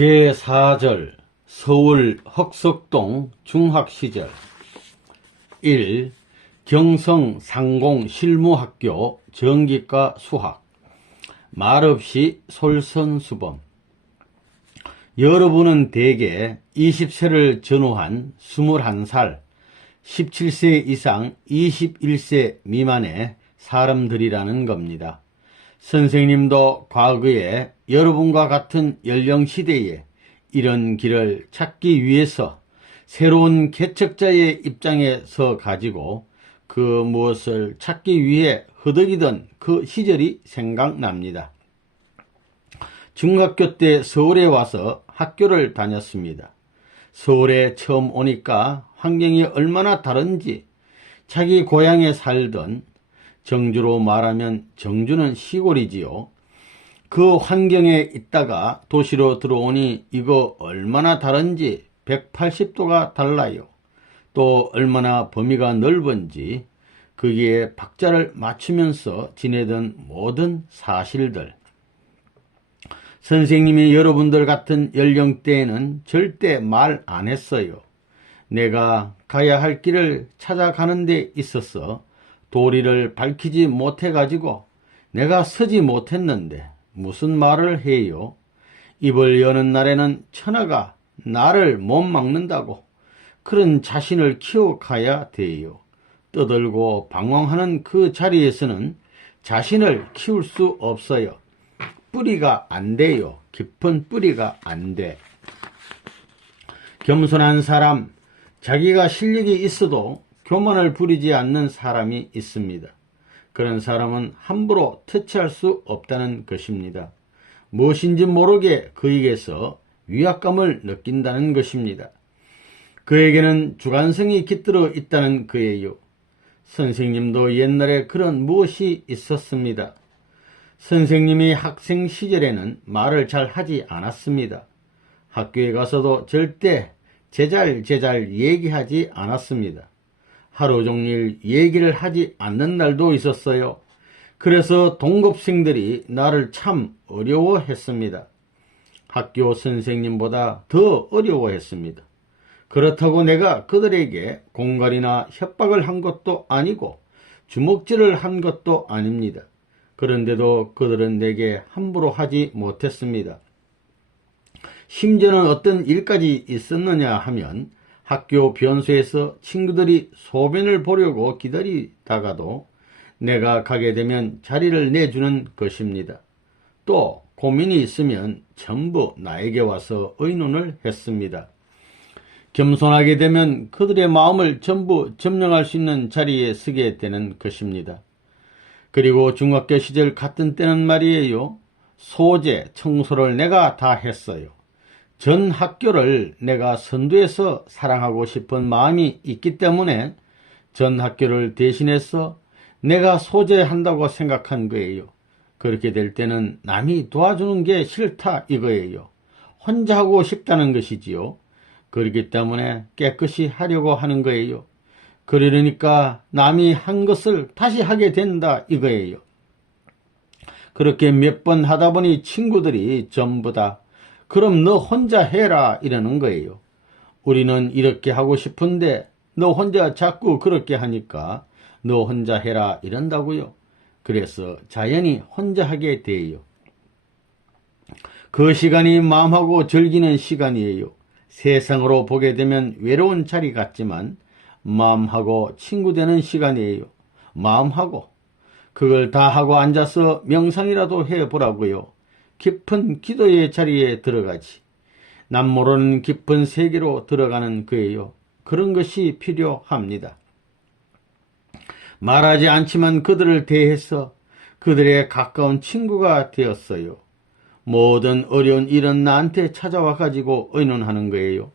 제4절 서울 흑석동 중학시절 1. 경성 상공 실무학교 정기과 수학 말없이 솔선수범. 여러분은 대개 20세를 전후한 21살, 17세 이상 21세 미만의 사람들이라는 겁니다. 선생님도 과거에 여러분과 같은 연령시대에 이런 길을 찾기 위해서 새로운 개척자의 입장에 서 가지고 그 무엇을 찾기 위해 허덕이던 그 시절이 생각납니다. 중학교 때 서울에 와서 학교를 다녔습니다. 서울에 처음 오니까 환경이 얼마나 다른지, 자기 고향에 살던 정주로 말하면 정주는 시골이지요. 그 환경에 있다가 도시로 들어오니 이거 얼마나 다른지 180도가 달라요. 또 얼마나 범위가 넓은지 거기에 박자를 맞추면서 지내던 모든 사실들. 선생님이 여러분들 같은 연령대에는 절대 말 안 했어요. 내가 가야 할 길을 찾아가는 데 있어서 도리를 밝히지 못해가지고 내가 서지 못했는데 무슨 말을 해요? 입을 여는 날에는 천하가 나를 못 막는다고. 그런 자신을 키워가야 돼요. 떠들고 방황하는 그 자리에서는 자신을 키울 수 없어요. 뿌리가 안 돼요. 깊은 뿌리가 안 돼. 겸손한 사람, 자기가 실력이 있어도 교만을 부리지 않는 사람이 있습니다. 그런 사람은 함부로 터치할 수 없다는 것입니다. 무엇인지 모르게 그에게서 위압감을 느낀다는 것입니다. 그에게는 주관성이 깃들어 있다는 거예요. 선생님도 옛날에 그런 무엇이 있었습니다. 선생님이 학생 시절에는 말을 잘 하지 않았습니다. 학교에 가서도 절대 제잘 얘기하지 않았습니다. 하루 종일 얘기를 하지 않는 날도 있었어요. 그래서 동급생들이 나를 참 어려워했습니다. 학교 선생님보다 더 어려워했습니다. 그렇다고 내가 그들에게 공갈이나 협박을 한 것도 아니고 주먹질을 한 것도 아닙니다. 그런데도 그들은 내게 함부로 하지 못했습니다. 심지어는 어떤 일까지 있었느냐 하면 학교 변소에서 친구들이 소변을 보려고 기다리다가도 내가 가게 되면 자리를 내주는 것입니다. 또 고민이 있으면 전부 나에게 와서 의논을 했습니다. 겸손하게 되면 그들의 마음을 전부 점령할 수 있는 자리에 서게 되는 것입니다. 그리고 중학교 시절 같은 때는 말이에요. 소재, 청소를 내가 다 했어요. 전 학교를 내가 선두에서 사랑하고 싶은 마음이 있기 때문에 전 학교를 대신해서 내가 소재한다고 생각한 거예요. 그렇게 될 때는 남이 도와주는 게 싫다 이거예요. 혼자 하고 싶다는 것이지요. 그렇기 때문에 깨끗이 하려고 하는 거예요. 그러니까 남이 한 것을 다시 하게 된다 이거예요. 그렇게 몇 번 하다 보니 친구들이 전부 다 그럼 너 혼자 해라 이러는 거예요. 우리는 이렇게 하고 싶은데 너 혼자 자꾸 그렇게 하니까 너 혼자 해라 이런다고요. 그래서 자연히 혼자 하게 돼요. 그 시간이 마음하고 즐기는 시간이에요. 세상으로 보게 되면 외로운 자리 같지만 마음하고 친구 되는 시간이에요. 마음하고 그걸 다 하고 앉아서 명상이라도 해보라고요. 깊은 기도의 자리에 들어가지. 남 모르는 깊은 세계로 들어가는 거예요. 그런 것이 필요합니다. 말하지 않지만 그들을 대해서 그들의 가까운 친구가 되었어요. 모든 어려운 일은 나한테 찾아와 가지고 의논하는 거예요.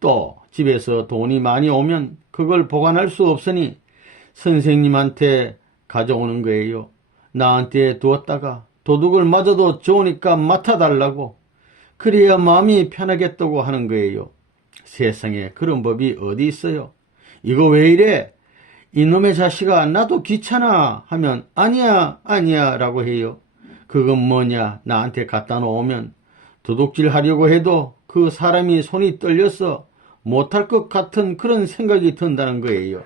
또 집에서 돈이 많이 오면 그걸 보관할 수 없으니 선생님한테 가져오는 거예요. 나한테 두었다가 도둑을 맞아도 좋으니까 맡아달라고. 그래야 마음이 편하겠다고 하는 거예요. 세상에 그런 법이 어디 있어요. 이거 왜 이래? 이놈의 자식아 나도 귀찮아 하면 아니야 라고 해요. 그건 뭐냐 나한테 갖다 놓으면 도둑질 하려고 해도 그 사람이 손이 떨려서 못할 것 같은 그런 생각이 든다는 거예요.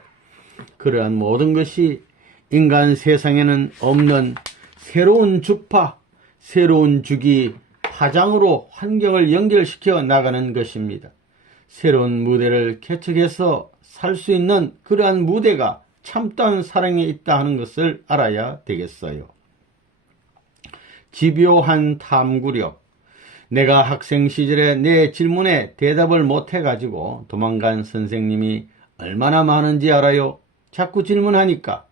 그러한 모든 것이 인간 세상에는 없는 새로운 주파, 새로운 주기, 파장으로 환경을 연결시켜 나가는 것입니다. 새로운 무대를 개척해서 살 수 있는 그러한 무대가 참다운 사랑에 있다 하는 것을 알아야 되겠어요. 집요한 탐구력. 내가 학생 시절에 내 질문에 대답을 못해가지고 도망간 선생님이 얼마나 많은지 알아요? 자꾸 질문하니까.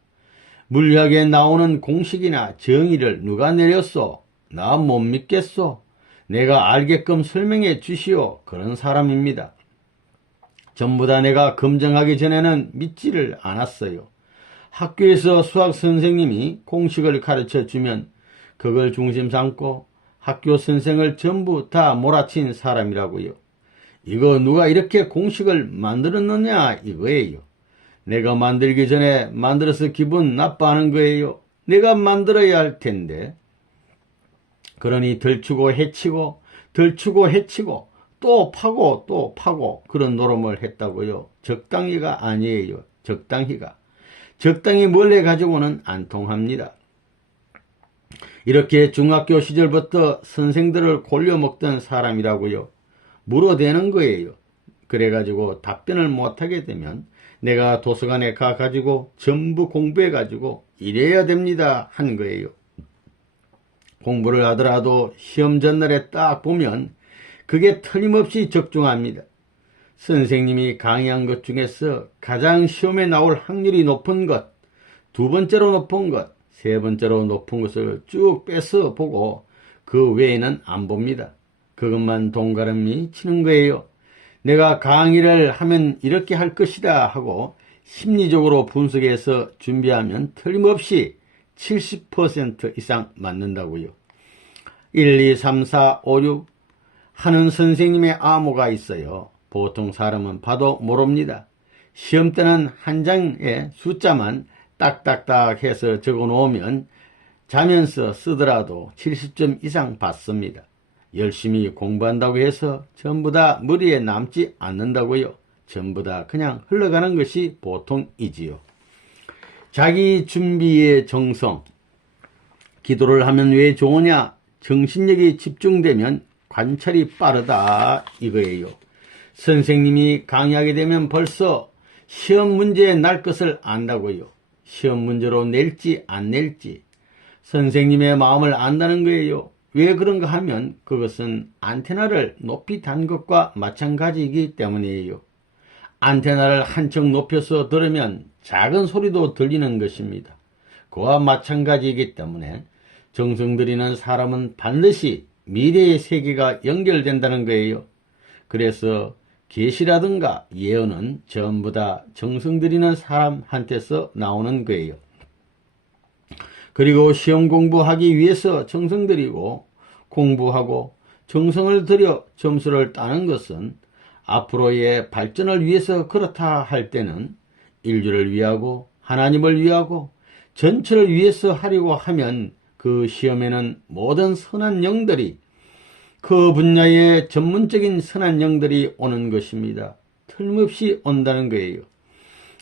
물리학에 나오는 공식이나 정의를 누가 내렸소? 나 못 믿겠소? 내가 알게끔 설명해 주시오. 그런 사람입니다. 전부 다 내가 검증하기 전에는 믿지를 않았어요. 학교에서 수학 선생님이 공식을 가르쳐 주면 그걸 중심 삼고 학교 선생을 전부 다 몰아친 사람이라고요. 이거 누가 이렇게 공식을 만들었느냐 이거예요. 내가 만들기 전에 만들어서 기분 나빠하는 거예요. 내가 만들어야 할 텐데. 그러니 덜추고 해치고 덜추고 해치고 또 파고 또 파고 그런 노름을 했다고요. 적당히가 아니에요. 적당히가. 적당히 멀리 가지고는 안 통합니다. 이렇게 중학교 시절부터 선생들을 골려먹던 사람이라고요. 물어대는 거예요. 그래가지고 답변을 못하게 되면 내가 도서관에 가가지고 전부 공부해가지고 이래야 됩니다 한 거예요. 공부를 하더라도 시험 전날에 딱 보면 그게 틀림없이 적중합니다. 선생님이 강의한 것 중에서 가장 시험에 나올 확률이 높은 것, 두 번째로 높은 것, 세 번째로 높은 것을 쭉 빼서 보고 그 외에는 안 봅니다. 그것만 동가름이 치는 거예요. 내가 강의를 하면 이렇게 할 것이다 하고 심리적으로 분석해서 준비하면 틀림없이 70% 이상 맞는다고요. 1, 2, 3, 4, 5, 6 하는 선생님의 암호가 있어요. 보통 사람은 봐도 모릅니다. 시험 때는 한 장의 숫자만 딱딱딱 해서 적어 놓으면 자면서 쓰더라도 70점 이상 받습니다. 열심히 공부한다고 해서 전부 다 머리에 남지 않는다고요. 전부 다 그냥 흘러가는 것이 보통이지요. 자기 준비의 정성. 기도를 하면 왜 좋으냐? 정신력이 집중되면 관찰이 빠르다 이거예요. 선생님이 강의하게 되면 벌써 시험 문제에 날 것을 안다고요. 시험 문제로 낼지 안 낼지 선생님의 마음을 안다는 거예요. 왜 그런가 하면 그것은 안테나를 높이 단 것과 마찬가지이기 때문이에요. 안테나를 한층 높여서 들으면 작은 소리도 들리는 것입니다. 그와 마찬가지이기 때문에 정성 들이는 사람은 반드시 미래의 세계가 연결된다는 거예요. 그래서 계시라든가 예언은 전부 다 정성 들이는 사람한테서 나오는 거예요. 그리고 시험 공부하기 위해서 정성 들이고 공부하고 정성을 들여 점수를 따는 것은 앞으로의 발전을 위해서 그렇다 할 때는 인류를 위하고 하나님을 위하고 전체를 위해서 하려고 하면 그 시험에는 모든 선한 영들이 그 분야의 전문적인 선한 영들이 오는 것입니다. 틀림없이 온다는 거예요.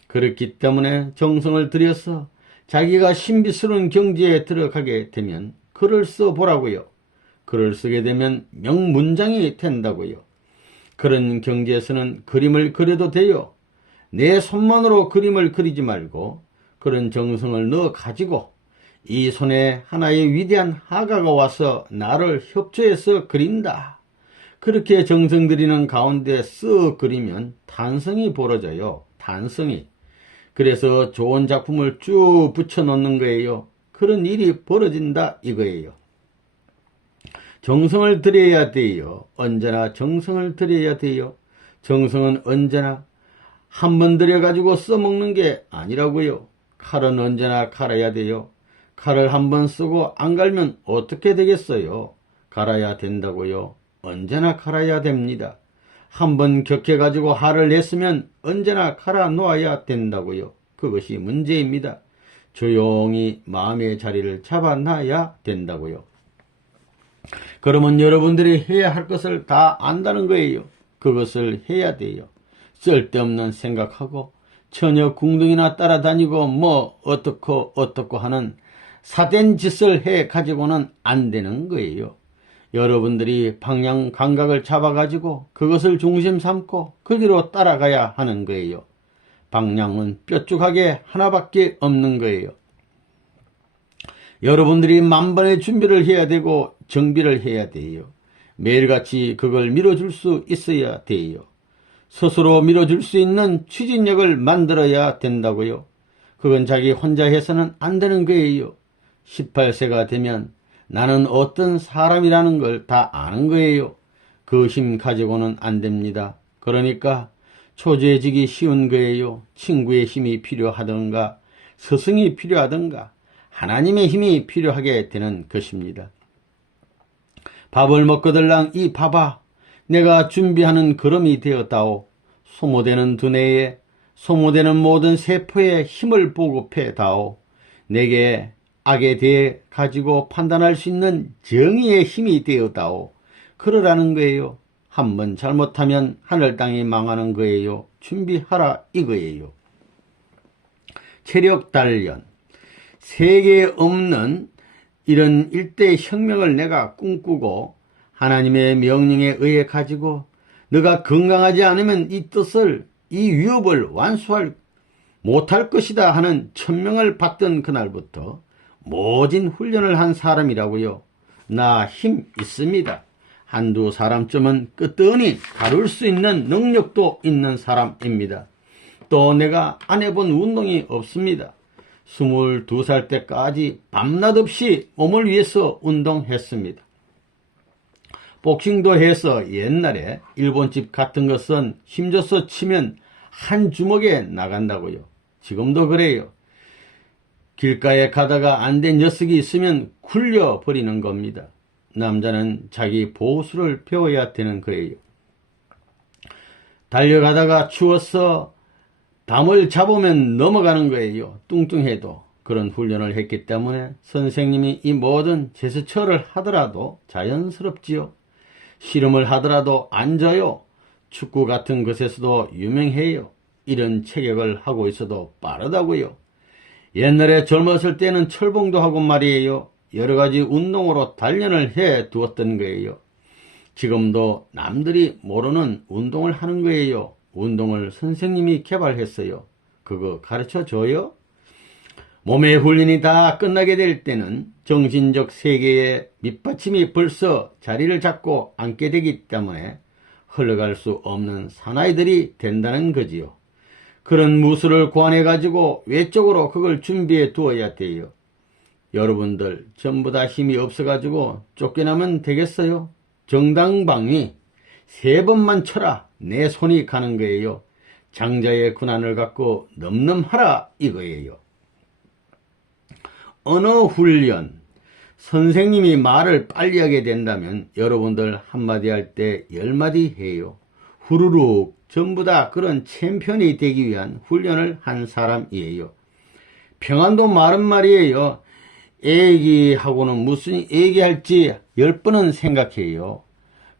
그렇기 때문에 정성을 들여서 자기가 신비스러운 경지에 들어가게 되면 글을 써보라고요. 글을 쓰게 되면 명문장이 된다고요. 그런 경지에서는 그림을 그려도 돼요. 내 손만으로 그림을 그리지 말고 그런 정성을 넣어 가지고 이 손에 하나의 위대한 화가가 와서 나를 협조해서 그린다. 그렇게 정성 들이는 가운데 쓱 그리면 탄성이 벌어져요. 탄성이. 그래서 좋은 작품을 쭉 붙여놓는 거예요. 그런 일이 벌어진다 이거예요. 정성을 들여야 돼요. 언제나 정성을 들여야 돼요. 정성은 언제나 한 번 들여가지고 써먹는 게 아니라고요. 칼은 언제나 갈아야 돼요. 칼을 한 번 쓰고 안 갈면 어떻게 되겠어요? 갈아야 된다고요. 언제나 갈아야 됩니다. 한 번 격해가지고 화를 냈으면 언제나 갈아 놓아야 된다고요. 그것이 문제입니다. 조용히 마음의 자리를 잡아놔야 된다고요. 그러면 여러분들이 해야 할 것을 다 안다는 거예요. 그것을 해야 돼요. 쓸데없는 생각하고 처녀 궁둥이나 따라다니고 뭐 어떻고 하는 사된 짓을 해 가지고는 안 되는 거예요. 여러분들이 방향 감각을 잡아가지고 그것을 중심 삼고 거기로 따라가야 하는 거예요. 방향은 뾰족하게 하나밖에 없는 거예요. 여러분들이 만반의 준비를 해야 되고 정비를 해야 돼요. 매일같이 그걸 밀어줄 수 있어야 돼요. 스스로 밀어줄 수 있는 추진력을 만들어야 된다고요. 그건 자기 혼자 해서는 안 되는 거예요. 18세가 되면 나는 어떤 사람이라는 걸 다 아는 거예요. 그 힘 가지고는 안 됩니다. 그러니까 초조해지기 쉬운 거예요. 친구의 힘이 필요하던가 스승이 필요하던가 하나님의 힘이 필요하게 되는 것입니다. 밥을 먹거들랑 이 밥아 내가 준비하는 걸음이 되었다오. 소모되는 두뇌에 소모되는 모든 세포에 힘을 보급해 다오. 내게 악에 대해 가지고 판단할 수 있는 정의의 힘이 되었다오. 그러라는 거예요. 한번 잘못하면 하늘 땅이 망하는 거예요. 준비하라 이거예요. 체력 단련. 세계에 없는 이런 일대 혁명을 내가 꿈꾸고 하나님의 명령에 의해 가지고 너가 건강하지 않으면 이 뜻을 이 위협을 완수할 못할 것이다 하는 천명을 받던 그날부터 모진 훈련을 한 사람이라고요. 나 힘 있습니다. 한두 사람쯤은 끄떡이 다룰 수 있는 능력도 있는 사람입니다. 또 내가 안 해본 운동이 없습니다. 22살 때까지 밤낮 없이 몸을 위해서 운동했습니다. 복싱도 해서 옛날에 일본집 같은 것은 힘줘서 치면 한 주먹에 나간다고요. 지금도 그래요. 길가에 가다가 안 된 녀석이 있으면 굴려버리는 겁니다. 남자는 자기 보수를 배워야 되는 거예요. 달려가다가 추워서 담을 잡으면 넘어가는 거예요. 뚱뚱해도. 그런 훈련을 했기 때문에 선생님이 이 모든 제스처를 하더라도 자연스럽지요. 씨름을 하더라도 앉아요. 축구 같은 것에서도 유명해요. 이런 체격을 하고 있어도 빠르다고요. 옛날에 젊었을 때는 철봉도 하고 말이에요. 여러 가지 운동으로 단련을 해 두었던 거예요. 지금도 남들이 모르는 운동을 하는 거예요. 운동을 선생님이 개발했어요. 그거 가르쳐줘요? 몸의 훈련이 다 끝나게 될 때는 정신적 세계의 밑받침이 벌써 자리를 잡고 앉게 되기 때문에 흘러갈 수 없는 사나이들이 된다는 거지요. 그런 무술을 고안해가지고 외적으로 그걸 준비해 두어야 돼요. 여러분들 전부 다 힘이 없어가지고 쫓겨나면 되겠어요? 정당방위 3번만 쳐라 내 손이 가는 거예요. 장자의 군안을 갖고 넘넘하라 이거예요. 언어 훈련. 선생님이 말을 빨리 하게 된다면 여러분들 한마디 할 때 10마디 해요. 후루룩 전부 다 그런 챔피언이 되기 위한 훈련을 한 사람이에요. 평안도 말은 말이에요. 애기하고는 무슨 얘기할지 10번은 생각해요.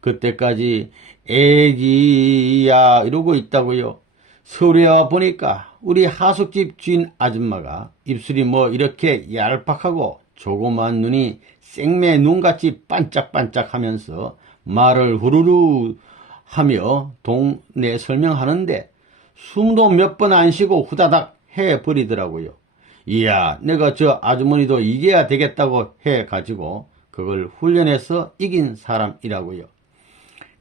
그때까지 애기야 이러고 있다고요. 서울에 와 보니까 우리 하숙집 주인 아줌마가 입술이 뭐 이렇게 얄팍하고 조그만 눈이 생매 눈같이 반짝반짝 하면서 말을 후루루 하며 동네 설명하는데 숨도 몇 번 안 쉬고 후다닥 해버리더라고요. 이야, 내가 저 아주머니도 이겨야 되겠다고 해가지고 그걸 훈련해서 이긴 사람이라고요.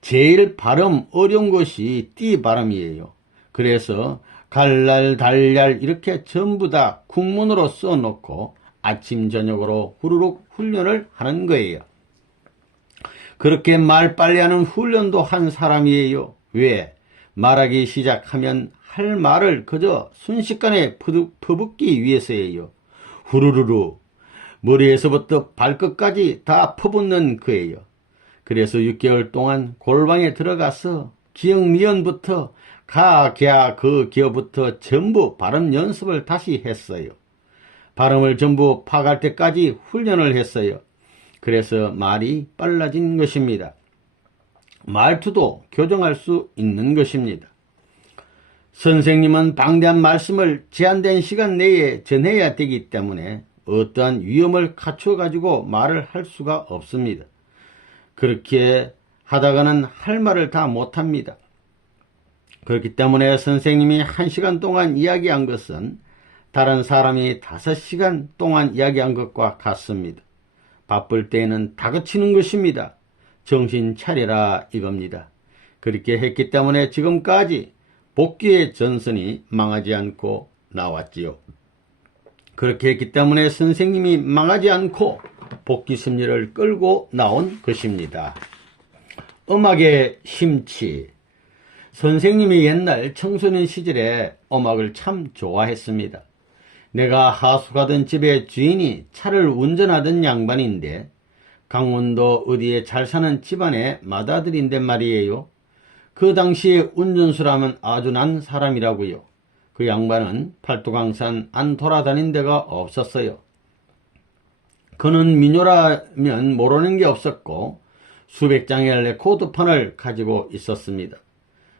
제일 발음 어려운 것이 띠 발음이에요. 그래서 갈랄 달랄 이렇게 전부 다 국문으로 써놓고 아침 저녁으로 후루룩 훈련을 하는 거예요. 그렇게 말 빨리 하는 훈련도 한 사람이에요. 왜? 말하기 시작하면 할 말을 그저 순식간에 퍼붓기 위해서예요. 후루루루 머리에서부터 발끝까지 다 퍼붓는 거예요. 그래서 6개월 동안 골방에 들어가서 기역 미연부터 가, 갸, 그, 기어부터 전부 발음 연습을 다시 했어요. 발음을 전부 파악할 때까지 훈련을 했어요. 그래서 말이 빨라진 것입니다. 말투도 교정할 수 있는 것입니다. 선생님은 방대한 말씀을 제한된 시간 내에 전해야 되기 때문에 어떠한 위험을 갖춰 가지고 말을 할 수가 없습니다. 그렇게 하다가는 할 말을 다 못합니다. 그렇기 때문에 선생님이 1시간 동안 이야기한 것은 다른 사람이 5시간 동안 이야기한 것과 같습니다. 바쁠 때에는 다그치는 것입니다. 정신 차려라 이겁니다. 그렇게 했기 때문에 지금까지 복귀의 전선이 망하지 않고 나왔지요. 그렇게 했기 때문에 선생님이 망하지 않고 복귀 섭리를 끌고 나온 것입니다. 음악의 심취. 선생님이 옛날 청소년 시절에 음악을 참 좋아했습니다. 내가 하숙하던 집의 주인이 차를 운전하던 양반인데 강원도 어디에 잘 사는 집안의 맏아들인데 말이에요. 그 당시에 운전수라면 아주 난 사람이라고요. 그 양반은 팔도강산 안 돌아다닌 데가 없었어요. 그는 민요라면 모르는 게 없었고 수백 장의 레코드판을 가지고 있었습니다.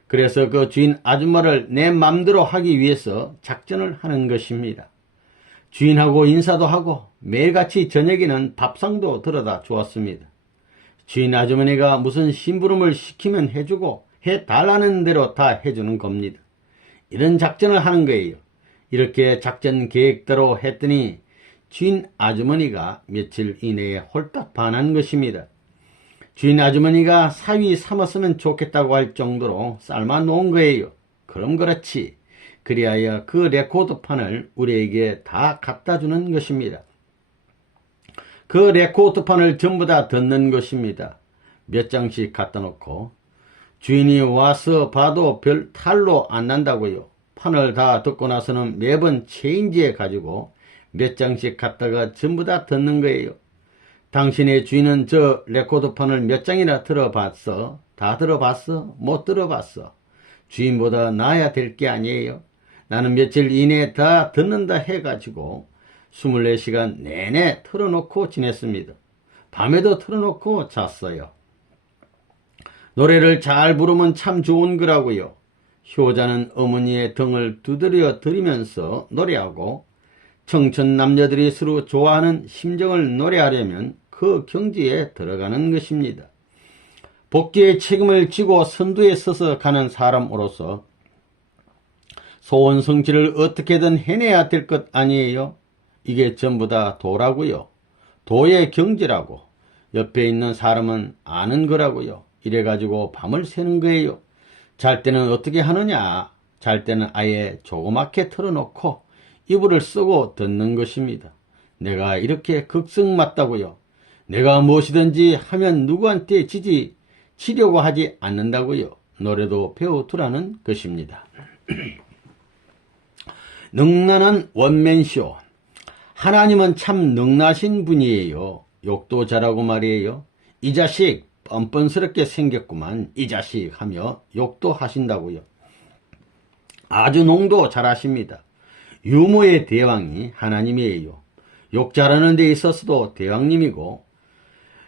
그래서 그 주인 아줌마를 내 맘대로 하기 위해서 작전을 하는 것입니다. 주인하고 인사도 하고 매일같이 저녁에는 밥상도 들어다 주었습니다. 주인 아주머니가 무슨 심부름을 시키면 해주고 해달라는 대로 다 해주는 겁니다. 이런 작전을 하는 거예요. 이렇게 작전 계획대로 했더니 주인 아주머니가 며칠 이내에 홀딱 반한 것입니다. 주인 아주머니가 사위 삼았으면 좋겠다고 할 정도로 삶아 놓은 거예요. 그럼 그렇지. 그리하여 그 레코드판을 우리에게 다 갖다 주는 것입니다. 그 레코드판을 전부 다 듣는 것입니다. 몇 장씩 갖다 놓고 주인이 와서 봐도 별 탈로 안 난다고요. 판을 다 듣고 나서는 매번 체인지에 가지고 몇 장씩 갖다가 전부 다 듣는 거예요. 당신의 주인은 저 레코드판을 몇 장이나 들어봤어? 다 들어봤어? 못 들어봤어? 주인보다 나아야 될 게 아니에요. 나는 며칠 이내에 다 듣는다 해가지고 24시간 내내 틀어놓고 지냈습니다. 밤에도 틀어놓고 잤어요. 노래를 잘 부르면 참 좋은 거라고요. 효자는 어머니의 등을 두드려 드리면서 노래하고 청춘 남녀들이 서로 좋아하는 심정을 노래하려면 그 경지에 들어가는 것입니다. 복귀의 책임을 지고 선두에 서서 가는 사람으로서 소원 성취를 어떻게든 해내야 될 것 아니에요? 이게 전부 다 도라고요. 도의 경지라고. 옆에 있는 사람은 아는 거라고요. 이래가지고 밤을 새는 거예요. 잘 때는 어떻게 하느냐? 잘 때는 아예 조그맣게 틀어놓고 이불을 쓰고 듣는 것입니다. 내가 이렇게 극성맞다고요. 내가 무엇이든지 하면 누구한테 지려고 하지 않는다고요. 노래도 배워두라는 것입니다. 능란한 원맨쇼. 하나님은 참 능나신 분이에요. 욕도 잘하고 말이에요. 이 자식 뻔뻔스럽게 생겼구만. 이 자식 하며 욕도 하신다고요. 아주 농도 잘하십니다. 유머의 대왕이 하나님이에요. 욕 잘하는 데 있어서도 대왕님이고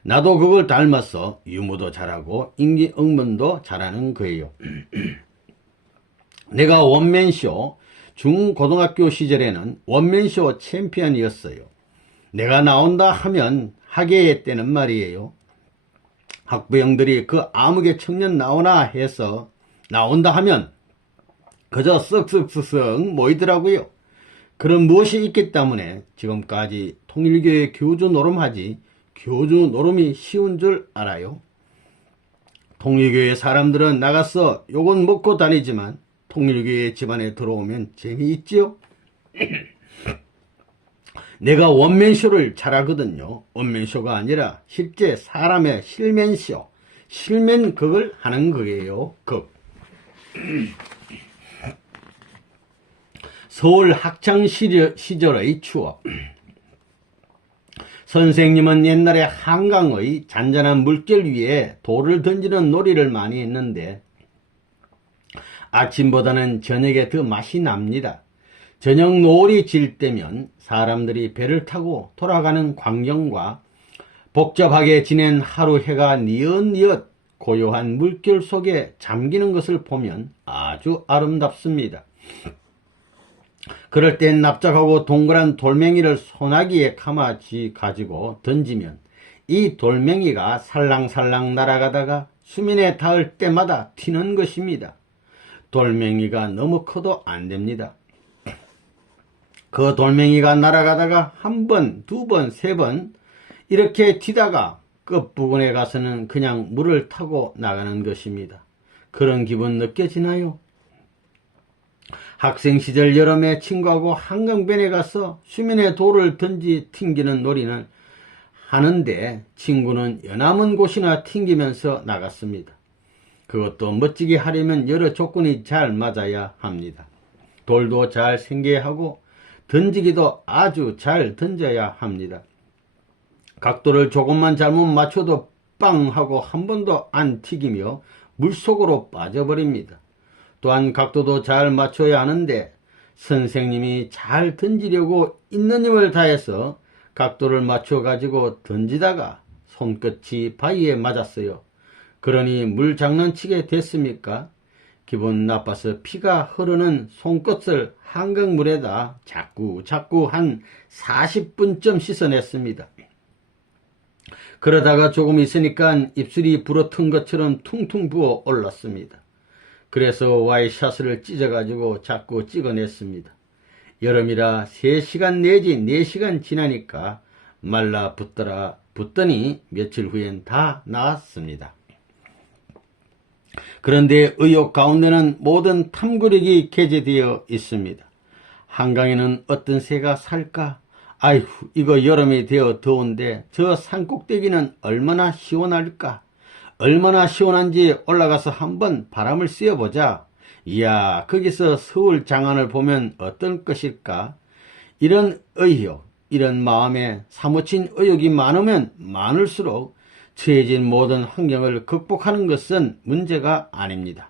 나도 그걸 닮아서 유머도 잘하고 임기응변도 잘하는 거예요. 내가 원맨쇼 중고등학교 시절에는 원맨쇼 챔피언이었어요. 내가 나온다 하면 학예회 때는 말이에요. 학부형들이 그 아무개 청년 나오나 해서 나온다 하면 그저 쓱쓱쓱쓱 모이더라고요. 그런 무엇이 있기 때문에 지금까지 통일교의 교주 노름하지 교주 노름이 쉬운 줄 알아요. 통일교의 사람들은 나가서 욕은 먹고 다니지만 통일교의 집안에 들어오면 재미있지요. 내가 원맨쇼를 잘하거든요. 원맨쇼가 아니라 실제 사람의 실맨쇼, 실맨극을 하는 거예요. 극. 서울 학창시절의 추억. 선생님은 옛날에 한강의 잔잔한 물결 위에 돌을 던지는 놀이를 많이 했는데 아침보다는 저녁에 더 맛이 납니다. 저녁 노을이 질 때면 사람들이 배를 타고 돌아가는 광경과 복잡하게 지낸 하루 해가 뉘엿뉘엿 고요한 물결 속에 잠기는 것을 보면 아주 아름답습니다. 그럴 땐 납작하고 동그란 돌멩이를 소나기에 감아지 가지고 던지면 이 돌멩이가 살랑살랑 날아가다가 수면에 닿을 때마다 튀는 것입니다. 돌멩이가 너무 커도 안 됩니다. 그 돌멩이가 날아가다가 한 번, 두 번, 세 번 이렇게 튀다가 끝부분에 가서는 그냥 물을 타고 나가는 것입니다. 그런 기분 느껴지나요? 학생 시절 여름에 친구하고 한강변에 가서 수면에 돌을 튕기는 놀이는 하는데 친구는 연남은 곳이나 튕기면서 나갔습니다. 그것도 멋지게 하려면 여러 조건이 잘 맞아야 합니다. 돌도 잘 생겨야 하고 던지기도 아주 잘 던져야 합니다. 각도를 조금만 잘못 맞춰도 빵 하고 한 번도 안 튀기며 물속으로 빠져버립니다. 또한 각도도 잘 맞춰야 하는데 선생님이 잘 던지려고 있는 힘을 다해서 각도를 맞춰 가지고 던지다가 손끝이 바위에 맞았어요. 그러니 물 장난치게 됐습니까? 기분 나빠서 피가 흐르는 손끝을 한강물에다 자꾸 한 40분쯤 씻어냈습니다. 그러다가 조금 있으니까 입술이 불어튼 것처럼 퉁퉁 부어 올랐습니다. 그래서 와이셔츠를 찢어가지고 자꾸 찍어냈습니다. 여름이라 3시간 내지 4시간 지나니까 말라 붙더니 며칠 후엔 다 나았습니다. 그런데 의욕 가운데는 모든 탐구력이 게재되어 있습니다. 한강에는 어떤 새가 살까? 아이고, 이거 여름이 되어 더운데 저 산꼭대기는 얼마나 시원할까? 얼마나 시원한지 올라가서 한번 바람을 쐬어보자. 이야, 거기서 서울 장안을 보면 어떤 것일까? 이런 의욕, 이런 마음에 사무친 의욕이 많으면 많을수록 처해진 모든 환경을 극복하는 것은 문제가 아닙니다.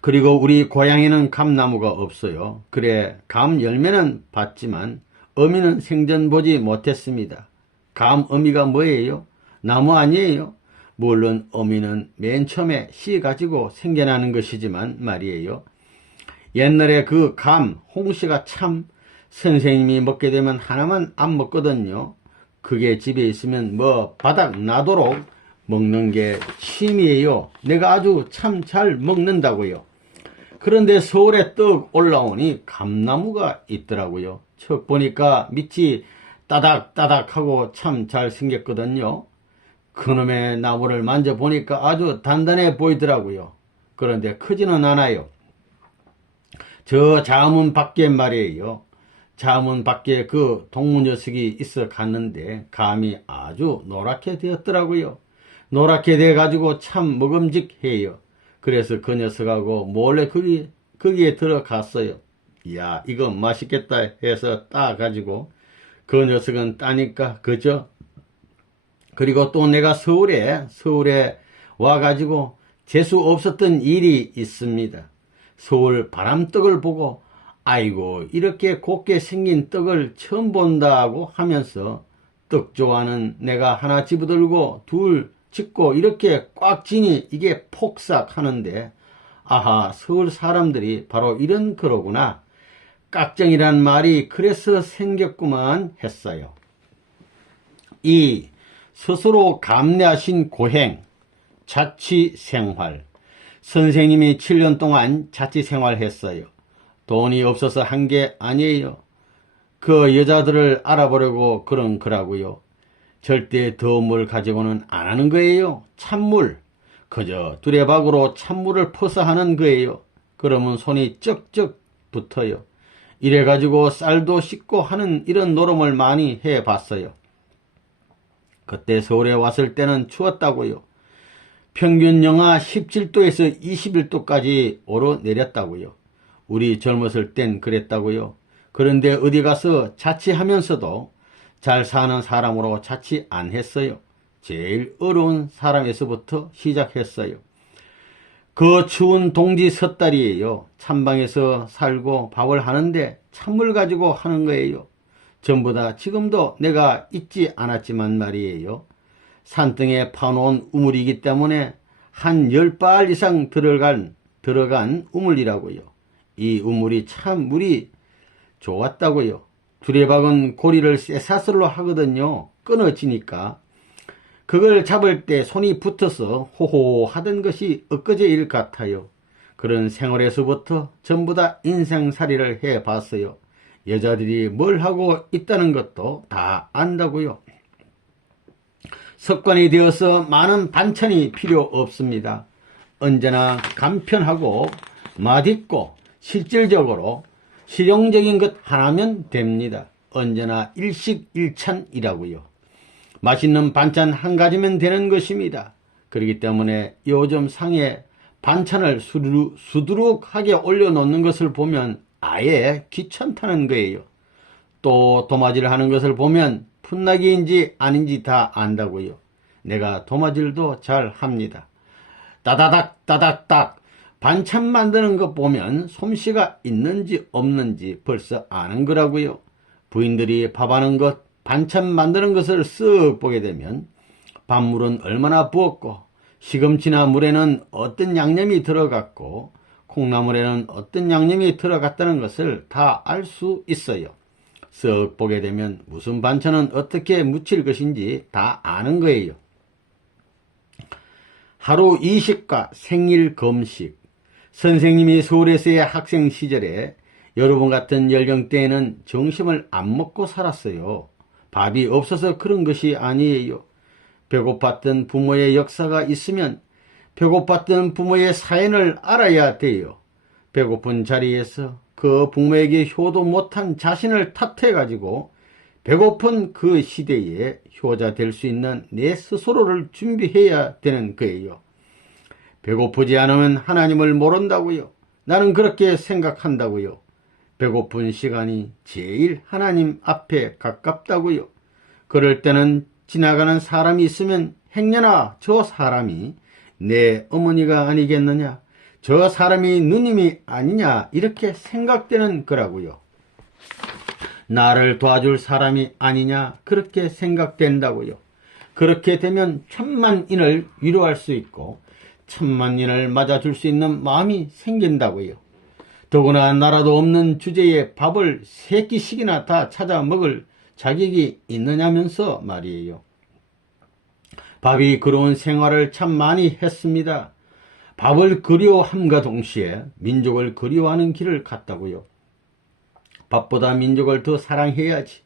그리고 우리 고향에는 감나무가 없어요. 그래, 감 열매는 봤지만 어미는 생전 보지 못했습니다. 감 어미가 뭐예요? 나무 아니에요? 물론 어미는 맨 처음에 씨 가지고 생겨나는 것이지만 말이에요. 옛날에 그 감, 홍씨가 참 선생님이 먹게 되면 하나만 안 먹거든요. 그게 집에 있으면 뭐 바닥 나도록 먹는 게 취미예요. 내가 아주 참 잘 먹는다고요. 그런데 서울에 떡 올라오니 감나무가 있더라고요. 척 보니까 밑이 따닥따닥하고 참 잘 생겼거든요. 그놈의 나무를 만져보니까 아주 단단해 보이더라고요. 그런데 크지는 않아요. 저 자문 밖에 말이에요. 자문 밖에 그 동무 녀석이 있어 갔는데 감이 아주 노랗게 되었더라고요. 노랗게 돼가지고 참 먹음직해요. 그래서 그 녀석하고 몰래 거기에 들어갔어요. 이야, 이거 맛있겠다 해서 따가지고 그 녀석은 따니까 그죠? 그리고 또 내가 서울에 와가지고 재수 없었던 일이 있습니다. 서울 바람떡을 보고 아이고 이렇게 곱게 생긴 떡을 처음 본다고 하면서 떡 좋아하는 내가 하나 집어들고 둘 짚고 이렇게 꽉 쥐니 이게 폭삭 하는데 아하, 서울 사람들이 바로 이런 거로구나. 깍정이란 말이 그래서 생겼구만 했어요. 이 스스로 감내하신 고행, 자취생활. 선생님이 7년 동안 자취생활했어요. 돈이 없어서 한 게 아니에요. 그 여자들을 알아보려고 그런 거라고요. 절대 더운 물 가지고는 안 하는 거예요. 찬물. 그저 두레박으로 찬물을 퍼서 하는 거예요. 그러면 손이 쩍쩍 붙어요. 이래가지고 쌀도 씻고 하는 이런 노름을 많이 해봤어요. 그때 서울에 왔을 때는 추웠다고요. 평균 영하 17도에서 21도까지 오르내렸다고요. 우리 젊었을 땐 그랬다고요. 그런데 어디 가서 자취하면서도 잘 사는 사람으로 자취 안 했어요. 제일 어려운 사람에서부터 시작했어요. 그 추운 동지 섣달이에요. 찬방에서 살고 밥을 하는데 찬물 가지고 하는 거예요. 전부 다 지금도 내가 잊지 않았지만 말이에요. 산등에 파놓은 우물이기 때문에 한 10발 이상 들어간 우물이라고요. 이 우물이 참 물이 좋았다고요. 두레박은 고리를 쇠사슬로 하거든요. 끊어지니까. 그걸 잡을 때 손이 붙어서 호호하던 것이 엊그제 일 같아요. 그런 생활에서부터 전부 다 인생살이를 해봤어요. 여자들이 뭘 하고 있다는 것도 다 안다고요. 습관이 되어서 많은 반찬이 필요 없습니다. 언제나 간편하고 맛있고 실질적으로 실용적인 것 하나면 됩니다. 언제나 일식일찬이라고요. 맛있는 반찬 한 가지면 되는 것입니다. 그렇기 때문에 요즘 상에 반찬을 수두룩하게 올려놓는 것을 보면 아예 귀찮다는 거예요. 또 도마질 하는 것을 보면 풋나기인지 아닌지 다 안다고요. 내가 도마질도 잘 합니다. 따다닥 따닥딱 반찬 만드는 것 보면 솜씨가 있는지 없는지 벌써 아는 거라고요. 부인들이 밥하는 것, 반찬 만드는 것을 쓱 보게 되면 밥물은 얼마나 부었고 시금치나 물에는 어떤 양념이 들어갔고 콩나물에는 어떤 양념이 들어갔다는 것을 다 알 수 있어요. 쓱 보게 되면 무슨 반찬은 어떻게 무칠 것인지 다 아는 거예요. 하루 이식과 생일 검식. 선생님이 서울에서의 학생 시절에 여러분 같은 연령대에는 점심을 안 먹고 살았어요. 밥이 없어서 그런 것이 아니에요. 배고팠던 부모의 역사가 있으면 배고팠던 부모의 사연을 알아야 돼요. 배고픈 자리에서 그 부모에게 효도 못한 자신을 탓해가지고 배고픈 그 시대에 효자 될 수 있는 내 스스로를 준비해야 되는 거예요. 배고프지 않으면 하나님을 모른다고요. 나는 그렇게 생각한다고요. 배고픈 시간이 제일 하나님 앞에 가깝다고요. 그럴 때는 지나가는 사람이 있으면 행여나 저 사람이 내 어머니가 아니겠느냐, 저 사람이 누님이 아니냐 이렇게 생각되는 거라고요. 나를 도와줄 사람이 아니냐 그렇게 생각된다고요. 그렇게 되면 천만인을 위로할 수 있고 천만인을 맞아줄 수 있는 마음이 생긴다고요. 더구나 나라도 없는 주제에 밥을 3끼씩이나 다 찾아 먹을 자격이 있느냐면서 말이에요. 밥이 그리운 생활을 참 많이 했습니다. 밥을 그리워함과 동시에 민족을 그리워하는 길을 갔다고요. 밥보다 민족을 더 사랑해야지,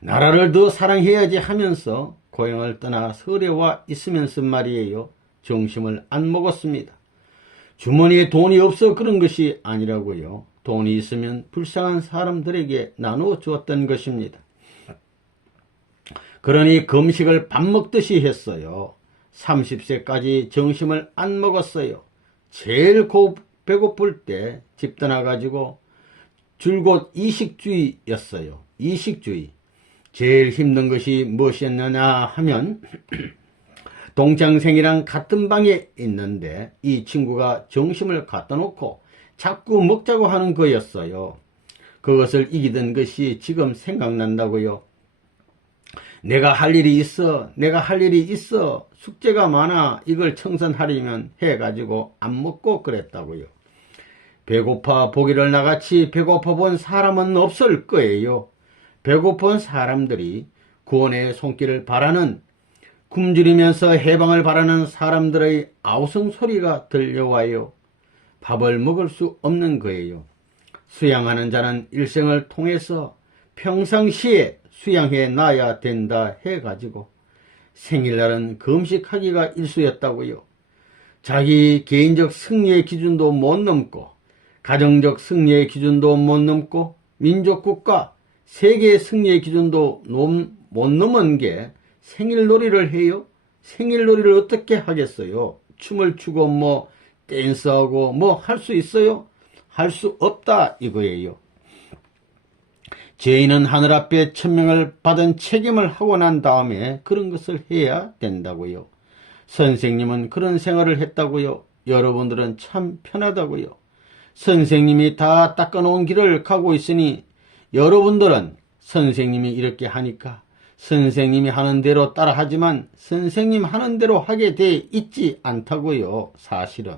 나라를 더 사랑해야지 하면서 고향을 떠나 서울에 와 있으면서 말이에요. 점심을 안 먹었습니다. 주머니에 돈이 없어 그런 것이 아니라고요. 돈이 있으면 불쌍한 사람들에게 나누어 주었던 것입니다. 그러니 금식을 밥 먹듯이 했어요. 30세까지 점심을 안 먹었어요. 제일 배고플 때 집 떠나가지고 줄곧 이식주의였어요. 이식주의. 제일 힘든 것이 무엇이었느냐 하면 동창생이랑 같은 방에 있는데 이 친구가 점심을 갖다 놓고 자꾸 먹자고 하는 거였어요. 그것을 이기던 것이 지금 생각난다고요. 내가 할 일이 있어, 숙제가 많아, 이걸 청산하려면 해가지고 안 먹고 그랬다고요. 배고파 보기를 나같이 배고파 본 사람은 없을 거예요. 배고픈 사람들이 구원의 손길을 바라는, 굶주리면서 해방을 바라는 사람들의 아우성 소리가 들려와요. 밥을 먹을 수 없는 거예요. 수양하는 자는 일생을 통해서 평상시에 수양해 놔야 된다 해가지고 생일날은 금식하기가 일쑤였다고요. 자기 개인적 승리의 기준도 못 넘고 가정적 승리의 기준도 못 넘고 민족국가 세계의 승리의 기준도 못 넘은 게 생일놀이를 해요? 생일놀이를 어떻게 하겠어요? 춤을 추고 뭐 댄스하고 뭐 할 수 있어요? 할 수 없다 이거예요. 죄인은 하늘 앞에 천명을 받은 책임을 하고 난 다음에 그런 것을 해야 된다고요. 선생님은 그런 생활을 했다고요. 여러분들은 참 편하다고요. 선생님이 다 닦아놓은 길을 가고 있으니 여러분들은 선생님이 이렇게 하니까 선생님이 하는 대로 따라하지만 선생님 하는 대로 하게 돼 있지 않다고요. 사실은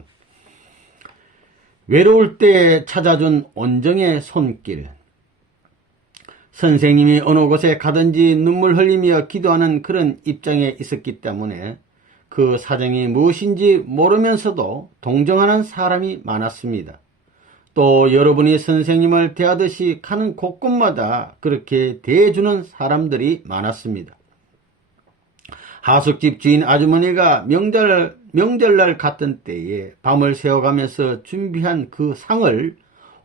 외로울 때 찾아준 온정의 손길. 선생님이 어느 곳에 가든지 눈물 흘리며 기도하는 그런 입장에 있었기 때문에 그 사정이 무엇인지 모르면서도 동정하는 사람이 많았습니다. 또 여러분이 선생님을 대하듯이 가는 곳곳마다 그렇게 대해주는 사람들이 많았습니다. 하숙집 주인 아주머니가 명절날 갔던 때에 밤을 새워가면서 준비한 그 상을,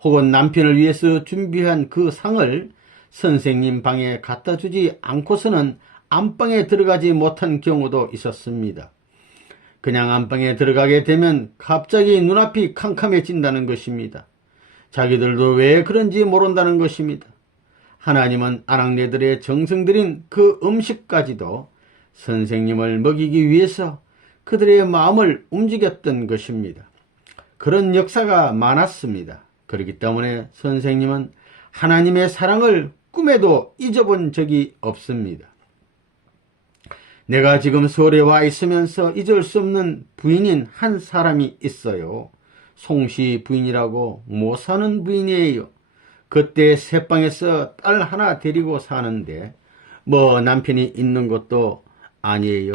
혹은 남편을 위해서 준비한 그 상을 선생님 방에 갖다 주지 않고서는 안방에 들어가지 못한 경우도 있었습니다. 그냥 안방에 들어가게 되면 갑자기 눈앞이 캄캄해진다는 것입니다. 자기들도 왜 그런지 모른다는 것입니다. 하나님은 아낙네들의 정성 들인 그 음식까지도 선생님을 먹이기 위해서 그들의 마음을 움직였던 것입니다. 그런 역사가 많았습니다. 그렇기 때문에 선생님은 하나님의 사랑을 꿈에도 잊어본 적이 없습니다. 내가 지금 서울에 와 있으면서 잊을 수 없는 부인인 한 사람이 있어요. 송씨 부인이라고 못 사는 부인이에요. 그때 새방에서 딸 하나 데리고 사는데 뭐 남편이 있는 것도 아니에요.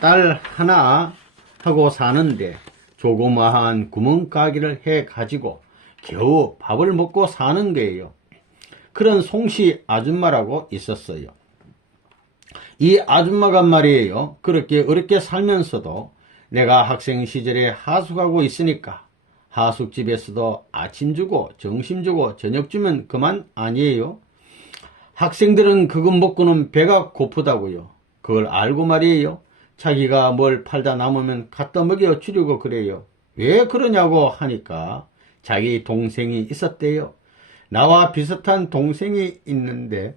딸 하나 하고 사는데 조그마한 구멍가게를 해가지고 겨우 밥을 먹고 사는 거예요. 그런 송씨 아줌마라고 있었어요. 이 아줌마가 말이에요. 그렇게 어렵게 살면서도 내가 학생 시절에 하숙하고 있으니까 하숙집에서도 아침 주고 점심 주고 저녁 주면 그만 아니에요. 학생들은 그것 먹고는 배가 고프다고요. 그걸 알고 말이에요. 자기가 뭘 팔다 남으면 갖다 먹여 주려고 그래요. 왜 그러냐고 하니까 자기 동생이 있었대요. 나와 비슷한 동생이 있는데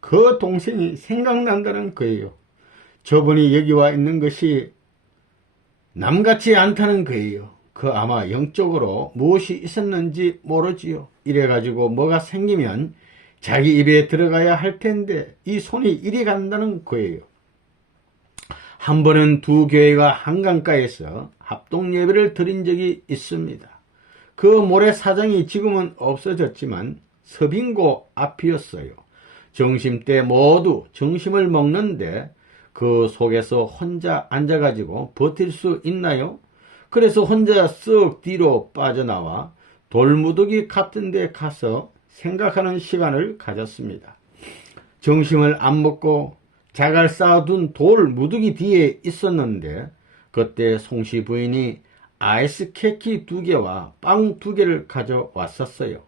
그 동생이 생각난다는 거예요. 저분이 여기 와 있는 것이 남같지 않다는 거예요. 그 아마 영적으로 무엇이 있었는지 모르지요. 이래가지고 뭐가 생기면 자기 입에 들어가야 할 텐데 이 손이 이리 간다는 거예요. 한 번은 두 교회가 한강가에서 합동 예배를 드린 적이 있습니다. 그 모래사장이 지금은 없어졌지만 서빙고 앞이었어요. 점심때 모두 점심을 먹는데 그 속에서 혼자 앉아가지고 버틸 수 있나요? 그래서 혼자 쓱 뒤로 빠져나와 돌무더기 같은 데 가서 생각하는 시간을 가졌습니다. 점심을 안 먹고 자갈 쌓아둔 돌 무더기 뒤에 있었는데 그때 송씨 부인이 아이스 케이크 2개와 빵 2개를 가져왔었어요.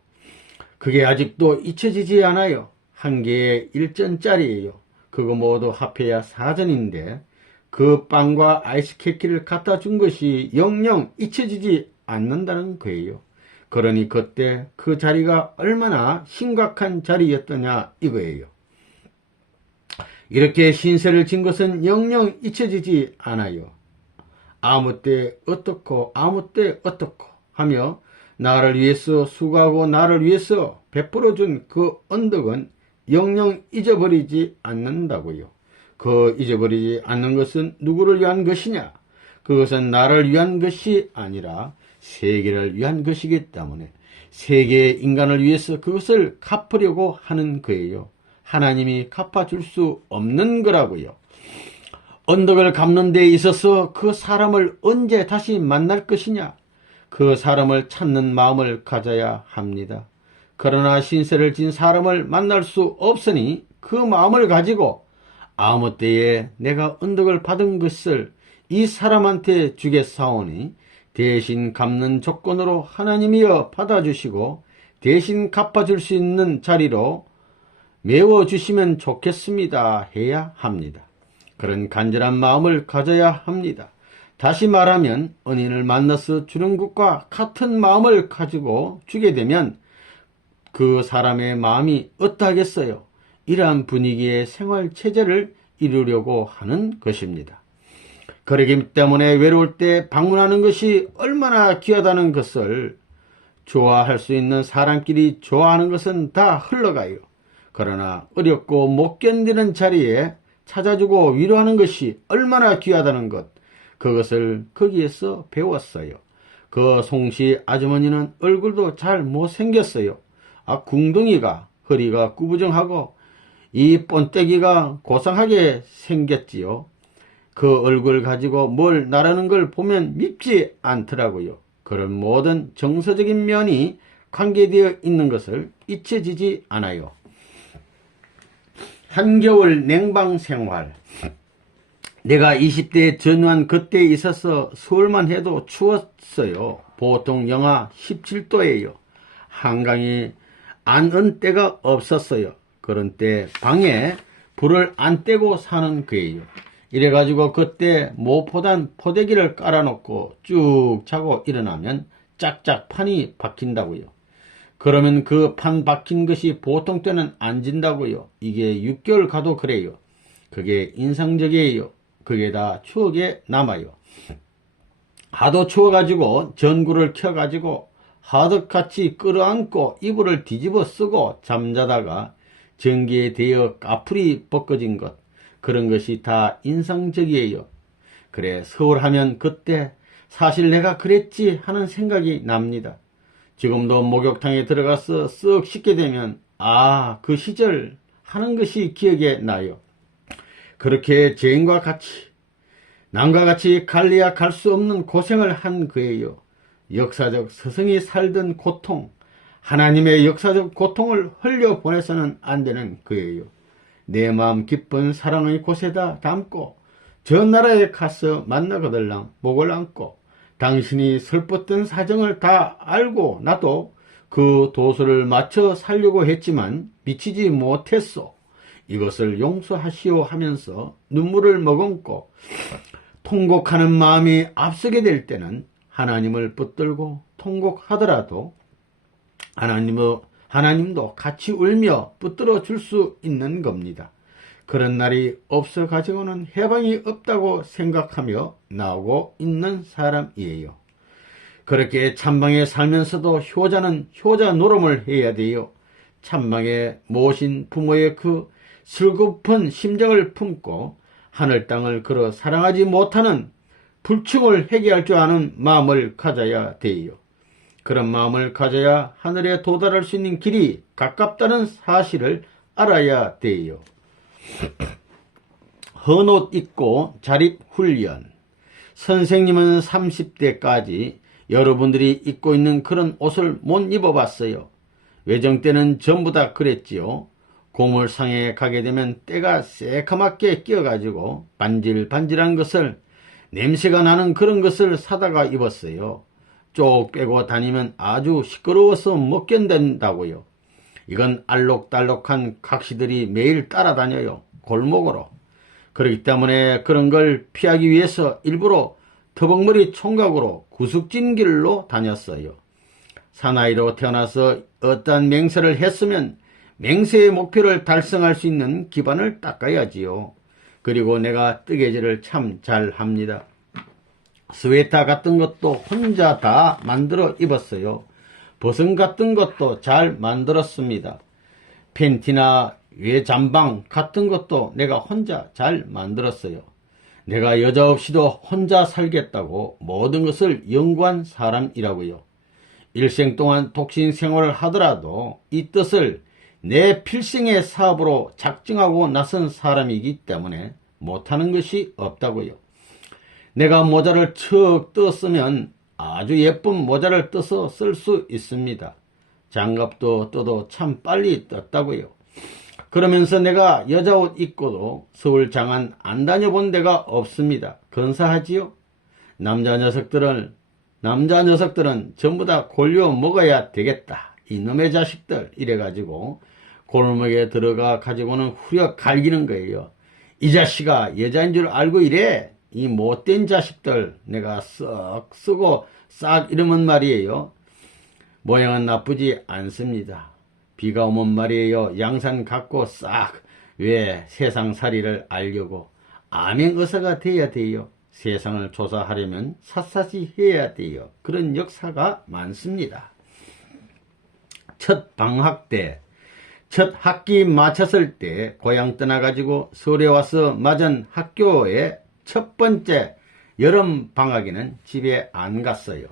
그게 아직도 잊혀지지 않아요. 한 개에 1전짜리예요. 그거 모두 합해야 4전인데 그 빵과 아이스 케이크를 갖다 준 것이 영영 잊혀지지 않는다는 거예요. 그러니 그때 그 자리가 얼마나 심각한 자리였더냐 이거예요. 이렇게 신세를 진 것은 영영 잊혀지지 않아요. 아무 때 어떻고 아무 때 어떻고 하며 나를 위해서 수고하고 나를 위해서 베풀어준 그 언덕은 영영 잊어버리지 않는다고요. 그 잊어버리지 않는 것은 누구를 위한 것이냐? 그것은 나를 위한 것이 아니라 세계를 위한 것이기 때문에 세계의 인간을 위해서 그것을 갚으려고 하는 거예요. 하나님이 갚아줄 수 없는 거라고요. 언덕을 갚는 데 있어서 그 사람을 언제 다시 만날 것이냐? 그 사람을 찾는 마음을 가져야 합니다. 그러나 신세를 진 사람을 만날 수 없으니 그 마음을 가지고 아무 때에 내가 언덕을 받은 것을 이 사람한테 주겠사오니 대신 갚는 조건으로 하나님이여 받아주시고 대신 갚아줄 수 있는 자리로 메워주시면 좋겠습니다 해야 합니다. 그런 간절한 마음을 가져야 합니다. 다시 말하면 은인을 만나서 주는 것과 같은 마음을 가지고 주게 되면 그 사람의 마음이 어떠하겠어요? 이러한 분위기의 생활체제를 이루려고 하는 것입니다. 그러기 때문에 외로울 때 방문하는 것이 얼마나 귀하다는 것을 좋아할 수 있는 사람끼리 좋아하는 것은 다 흘러가요. 그러나 어렵고 못 견디는 자리에 찾아주고 위로하는 것이 얼마나 귀하다는 것, 그것을 거기에서 배웠어요. 그 송씨 아주머니는 얼굴도 잘 못생겼어요. 궁둥이가, 허리가 구부정하고 이 본때기가 고상하게 생겼지요. 그 얼굴 가지고 뭘 나르는 걸 보면 밉지 않더라고요. 그런 모든 정서적인 면이 관계되어 있는 것을 잊혀지지 않아요. 한겨울 냉방 생활. 내가 20대에 전후한 그때에 있어서 서울만 해도 추웠어요. 보통 영하 17도예요. 한강이 안 은 때가 없었어요. 그런 때 방에 불을 안 떼고 사는 거예요. 이래가지고 그때 모포단 포대기를 깔아놓고 쭉 자고 일어나면 짝짝 판이 박힌다고요. 그러면 그 판 박힌 것이 보통 때는 안 진다고요. 이게 6개월 가도 그래요. 그게 인상적이에요. 그게 다 추억에 남아요. 하도 추워가지고 전구를 켜가지고 하덕같이 끌어안고 이불을 뒤집어 쓰고 잠자다가 전기에 대어 까풀이 벗겨진 것, 그런 것이 다 인상적이에요. 그래, 서울 하면 그때 사실 내가 그랬지 하는 생각이 납니다. 지금도 목욕탕에 들어가서 쓱 씻게 되면 그 시절 하는 것이 기억에 나요. 그렇게 죄인과 같이 남과 같이 갈래야 갈 수 없는 고생을 한 거예요. 역사적 스승이 살던 고통, 하나님의 역사적 고통을 흘려보내서는 안 되는 거예요. 내 마음 깊은 사랑의 곳에다 담고 저 나라에 가서 만나거들랑 목을 안고 당신이 슬펐던 사정을 다 알고 나도 그 도수를 맞춰 살려고 했지만 미치지 못했소. 이것을 용서하시오 하면서 눈물을 머금고 통곡하는 마음이 앞서게 될 때는 하나님을 붙들고 통곡하더라도 하나님도 같이 울며 붙들어 줄 수 있는 겁니다. 그런 날이 없어 가지고는 해방이 없다고 생각하며 나오고 있는 사람이에요. 그렇게 찬방에 살면서도 효자는 효자 노름을 해야 돼요. 찬방에 모신 부모의 그 슬급한 심정을 품고 하늘 땅을 걸어 사랑하지 못하는 불충을 회개할 줄 아는 마음을 가져야 돼요. 그런 마음을 가져야 하늘에 도달할 수 있는 길이 가깝다는 사실을 알아야 돼요. 헌옷 입고 자립훈련. 선생님은 30대까지 여러분들이 입고 있는 그런 옷을 못 입어봤어요. 외정 때는 전부 다 그랬지요. 고물상에 가게 되면 때가 새카맣게 끼어가지고 반질반질한 것을, 냄새가 나는 그런 것을 사다가 입었어요. 쪽 빼고 다니면 아주 시끄러워서 못 견딘다고요. 이건 알록달록한 각시들이 매일 따라다녀요. 골목으로. 그렇기 때문에 그런 걸 피하기 위해서 일부러 터벅머리 총각으로 구석진 길로 다녔어요. 사나이로 태어나서 어떠한 맹세를 했으면 맹세의 목표를 달성할 수 있는 기반을 닦아야지요. 그리고 내가 뜨개질을 참 잘합니다. 스웨터 같은 것도 혼자 다 만들어 입었어요. 버선 같은 것도 잘 만들었습니다. 팬티나 외잠방 같은 것도 내가 혼자 잘 만들었어요. 내가 여자 없이도 혼자 살겠다고 모든 것을 연구한 사람이라고요. 일생 동안 독신 생활을 하더라도 이 뜻을 내 필생의 사업으로 작정하고 나선 사람이기 때문에 못하는 것이 없다고요. 내가 모자를 척 떴으면 아주 예쁜 모자를 떠서 쓸 수 있습니다. 장갑도 떠도 참 빨리 떴다고요. 그러면서 내가 여자옷 입고도 서울 장안 안 다녀본 데가 없습니다. 근사하지요? 남자 녀석들은 전부 다 골려 먹어야 되겠다. 이놈의 자식들 이래가지고 골목에 들어가 가지고는 후려 갈기는 거예요. 이 자식아 여자인 줄 알고 이래? 이 못된 자식들 내가 썩 쓰고 싹 이러면 말이에요. 모양은 나쁘지 않습니다. 비가 오면 말이에요. 양산 갖고 싹 왜 세상살이를 알려고 암행의사가 돼야 돼요. 세상을 조사하려면 샅샅이 해야 돼요. 그런 역사가 많습니다. 첫 방학 때 첫 학기 마쳤을 때 고향 떠나가지고 서울에 와서 맞은 학교의 첫 번째 여름 방학에는 집에 안 갔어요.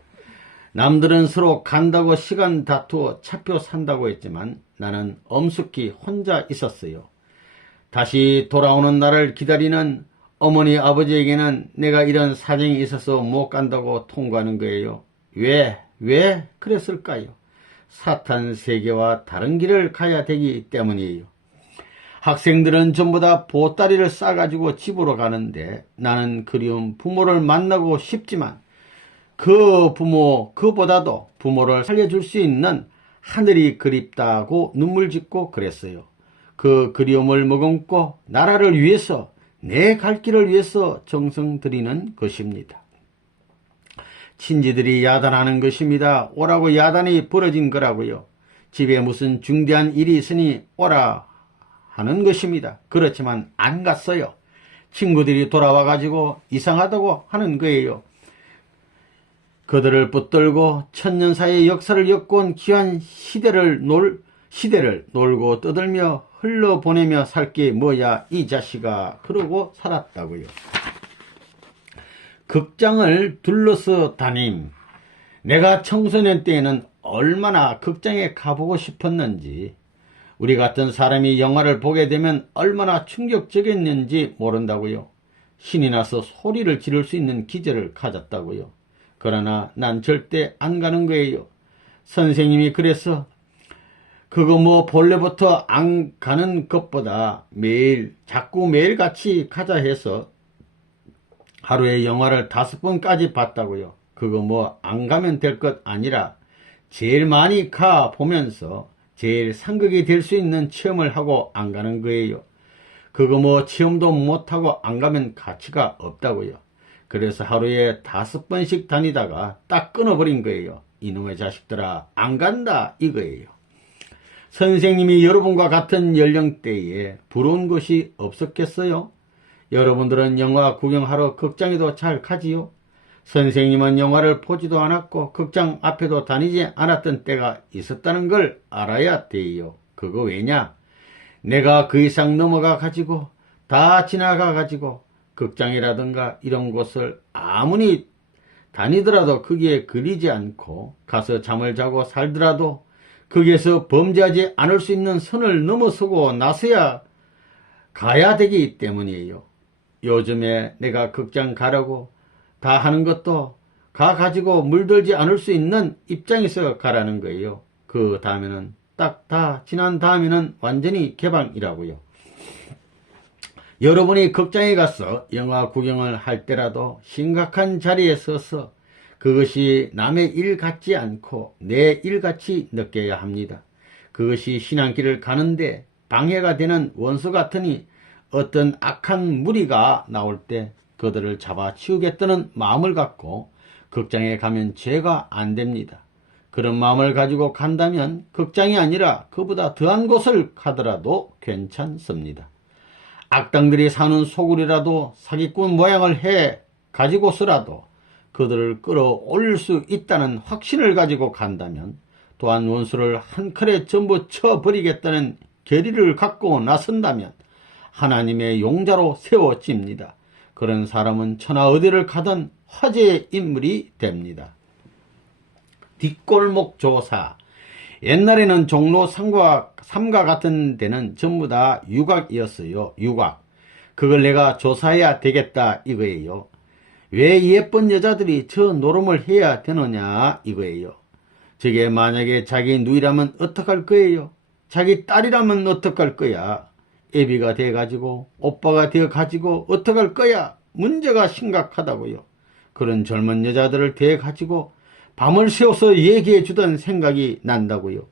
남들은 서로 간다고 시간 다투어 차표 산다고 했지만 나는 엄숙히 혼자 있었어요. 다시 돌아오는 날을 기다리는 어머니 아버지에게는 내가 이런 사정이 있어서 못 간다고 통보하는 거예요. 왜 그랬을까요? 사탄 세계와 다른 길을 가야 되기 때문이에요. 학생들은 전부 다 보따리를 싸가지고 집으로 가는데 나는 그리운 부모를 만나고 싶지만 그보다도 부모를 살려줄 수 있는 하늘이 그립다고 눈물 짓고 그랬어요. 그 그리움을 머금고 나라를 위해서 내 갈 길을 위해서 정성 들이는 것입니다. 친지들이 야단하는 것입니다. 오라고 야단이 벌어진 거라고요. 집에 무슨 중대한 일이 있으니 오라 하는 것입니다. 그렇지만 안 갔어요. 친구들이 돌아와가지고 이상하다고 하는 거예요. 그들을 붙들고 천년사의 역사를 엮어온 귀한 시대를 놀고 떠들며 흘러보내며 살 게 뭐야 이 자식아 그러고 살았다고요. 극장을 둘러서 다님. 내가 청소년 때에는 얼마나 극장에 가보고 싶었는지, 우리 같은 사람이 영화를 보게 되면 얼마나 충격적이었는지 모른다고요. 신이 나서 소리를 지를 수 있는 기절을 가졌다고요. 그러나 난 절대 안 가는 거예요. 선생님이 그래서 그거 본래부터 안 가는 것보다 자꾸 매일같이 가자 해서 하루에 영화를 5번까지 봤다고요. 그거 안 가면 될 것 아니라 제일 많이 가 보면서 제일 상극이 될 수 있는 체험을 하고 안 가는 거예요. 그거 체험도 못하고 안 가면 가치가 없다고요. 그래서 하루에 5번씩 다니다가 딱 끊어버린 거예요. 이놈의 자식들아 안 간다 이거예요. 선생님이 여러분과 같은 연령대에 부러운 것이 없었겠어요? 여러분들은 영화 구경하러 극장에도 잘 가지요? 선생님은 영화를 보지도 않았고 극장 앞에도 다니지 않았던 때가 있었다는 걸 알아야 돼요. 그거 왜냐? 내가 그 이상 넘어가 가지고 다 지나가 가지고 극장이라든가 이런 곳을 아무리 다니더라도 거기에 걸리지 않고 가서 잠을 자고 살더라도 거기에서 범죄하지 않을 수 있는 선을 넘어서고 나서야 가야 되기 때문이에요. 요즘에 내가 극장 가라고 다 하는 것도 가가지고 물들지 않을 수 있는 입장에서 가라는 거예요. 그 다음에는 딱 다 지난 다음에는 완전히 개방이라고요. 여러분이 극장에 가서 영화 구경을 할 때라도 심각한 자리에 서서 그것이 남의 일 같지 않고 내 일같이 느껴야 합니다. 그것이 신앙길을 가는데 방해가 되는 원수 같으니 어떤 악한 무리가 나올 때 그들을 잡아치우겠다는 마음을 갖고 극장에 가면 죄가 안 됩니다. 그런 마음을 가지고 간다면 극장이 아니라 그보다 더한 곳을 가더라도 괜찮습니다. 악당들이 사는 소굴이라도 사기꾼 모양을 해 가지고서라도 그들을 끌어올릴 수 있다는 확신을 가지고 간다면 또한 원수를 한 칼에 전부 쳐버리겠다는 결의를 갖고 나선다면 하나님의 용자로 세워집니다. 그런 사람은 천하 어디를 가든 화제의 인물이 됩니다. 뒷골목 조사. 옛날에는 종로 3가 같은 데는 전부 다 유곽이었어요. 유곽. 그걸 내가 조사해야 되겠다 이거예요. 왜 예쁜 여자들이 저 노름을 해야 되느냐 이거예요. 저게 만약에 자기 누이라면 어떡할 거예요? 자기 딸이라면 어떡할 거야? 애비가 돼가지고 오빠가 되어가지고 어떡할 거야? 문제가 심각하다고요. 그런 젊은 여자들을 대가지고 밤을 새워서 얘기해 주던 생각이 난다고요.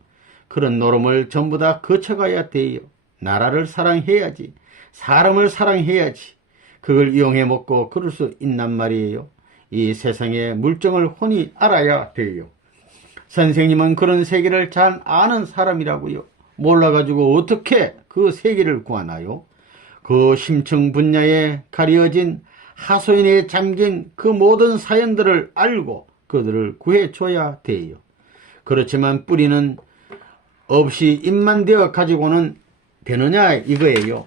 그런 노름을 전부 다 거쳐가야 돼요. 나라를 사랑해야지. 사람을 사랑해야지. 그걸 이용해 먹고 그럴 수 있단 말이에요. 이 세상의 물정을 훤히 알아야 돼요. 선생님은 그런 세계를 잘 아는 사람이라고요. 몰라가지고 어떻게 그 세계를 구하나요? 그 심층 분야에 가려진 하소연에 잠긴 그 모든 사연들을 알고 그들을 구해줘야 돼요. 그렇지만 뿌리는 없이 입만 되어 가지고는 되느냐 이거예요.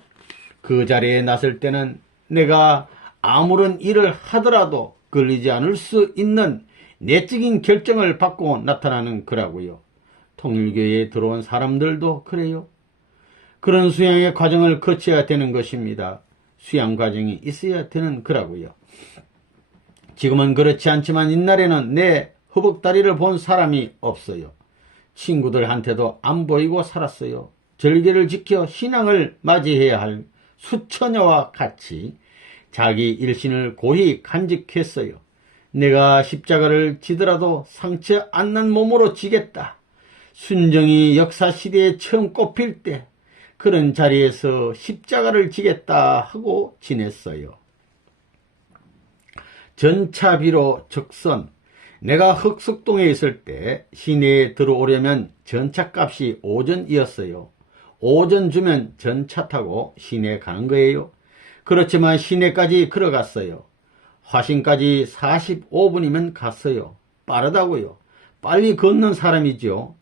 그 자리에 나설 때는 내가 아무런 일을 하더라도 걸리지 않을 수 있는 내적인 결정을 받고 나타나는 거라고요. 통일교회에 들어온 사람들도 그래요. 그런 수양의 과정을 거쳐야 되는 것입니다. 수양 과정이 있어야 되는 거라고요. 지금은 그렇지 않지만 옛날에는 내 허벅다리를 본 사람이 없어요. 친구들한테도 안 보이고 살았어요. 절개를 지켜 신앙을 맞이해야 할 수처녀와 같이 자기 일신을 고이 간직했어요. 내가 십자가를 지더라도 상처 안 난 몸으로 지겠다. 순정이 역사시대에 처음 꼽힐 때 그런 자리에서 십자가를 지겠다 하고 지냈어요. 전차비로 적선. 내가 흑석동에 있을 때 시내에 들어오려면 전차값이 5전이었어요. 5전 주면 전차 타고 시내에 가는 거예요. 그렇지만 시내까지 걸어갔어요. 화신까지 45분이면 갔어요. 빠르다고요. 빨리 걷는 사람이죠.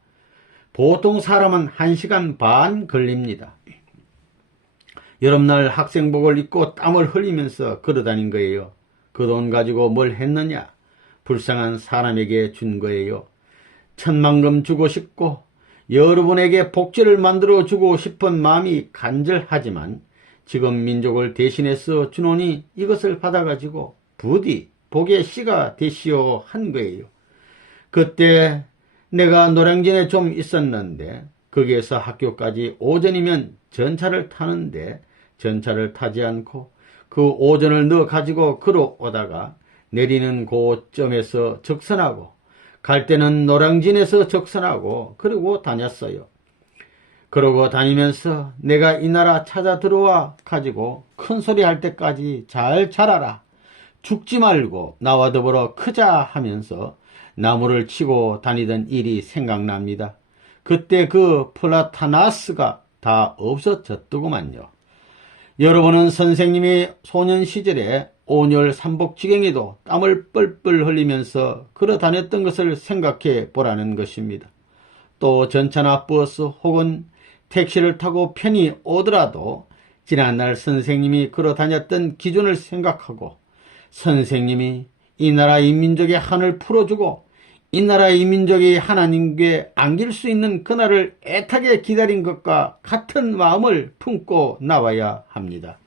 보통 사람은 1시간 반 걸립니다. 여름날 학생복을 입고 땀을 흘리면서 걸어다닌 거예요. 그 돈 가지고 뭘 했느냐? 불쌍한 사람에게 준 거예요. 천만금 주고 싶고 여러분에게 복지를 만들어 주고 싶은 마음이 간절하지만 지금 민족을 대신해서 주노니 이것을 받아가지고 부디 복의 씨가 되시오 한 거예요. 그때 내가 노량진에 좀 있었는데 거기에서 학교까지 오전이면 전차를 타는데 전차를 타지 않고 그 오전을 넣어 가지고 걸어오다가 내리는 고점에서 적선하고 갈 때는 노량진에서 적선하고 그러고 다녔어요. 그러고 다니면서 내가 이 나라 찾아 들어와 가지고 큰 소리 할 때까지 잘 자라라. 죽지 말고 나와 더불어 크자 하면서 나무를 치고 다니던 일이 생각납니다. 그때 그 플라타나스가 다 없어졌더구만요. 여러분은 선생님이 소년 시절에 온열 삼복지경에도 땀을 뻘뻘 흘리면서 걸어 다녔던 것을 생각해 보라는 것입니다. 또 전차나 버스 혹은 택시를 타고 편히 오더라도 지난날 선생님이 걸어 다녔던 기준을 생각하고 선생님이 이 나라 이 민족의 한을 풀어주고 이 나라 이 민족이 하나님께 안길 수 있는 그날을 애타게 기다린 것과 같은 마음을 품고 나와야 합니다.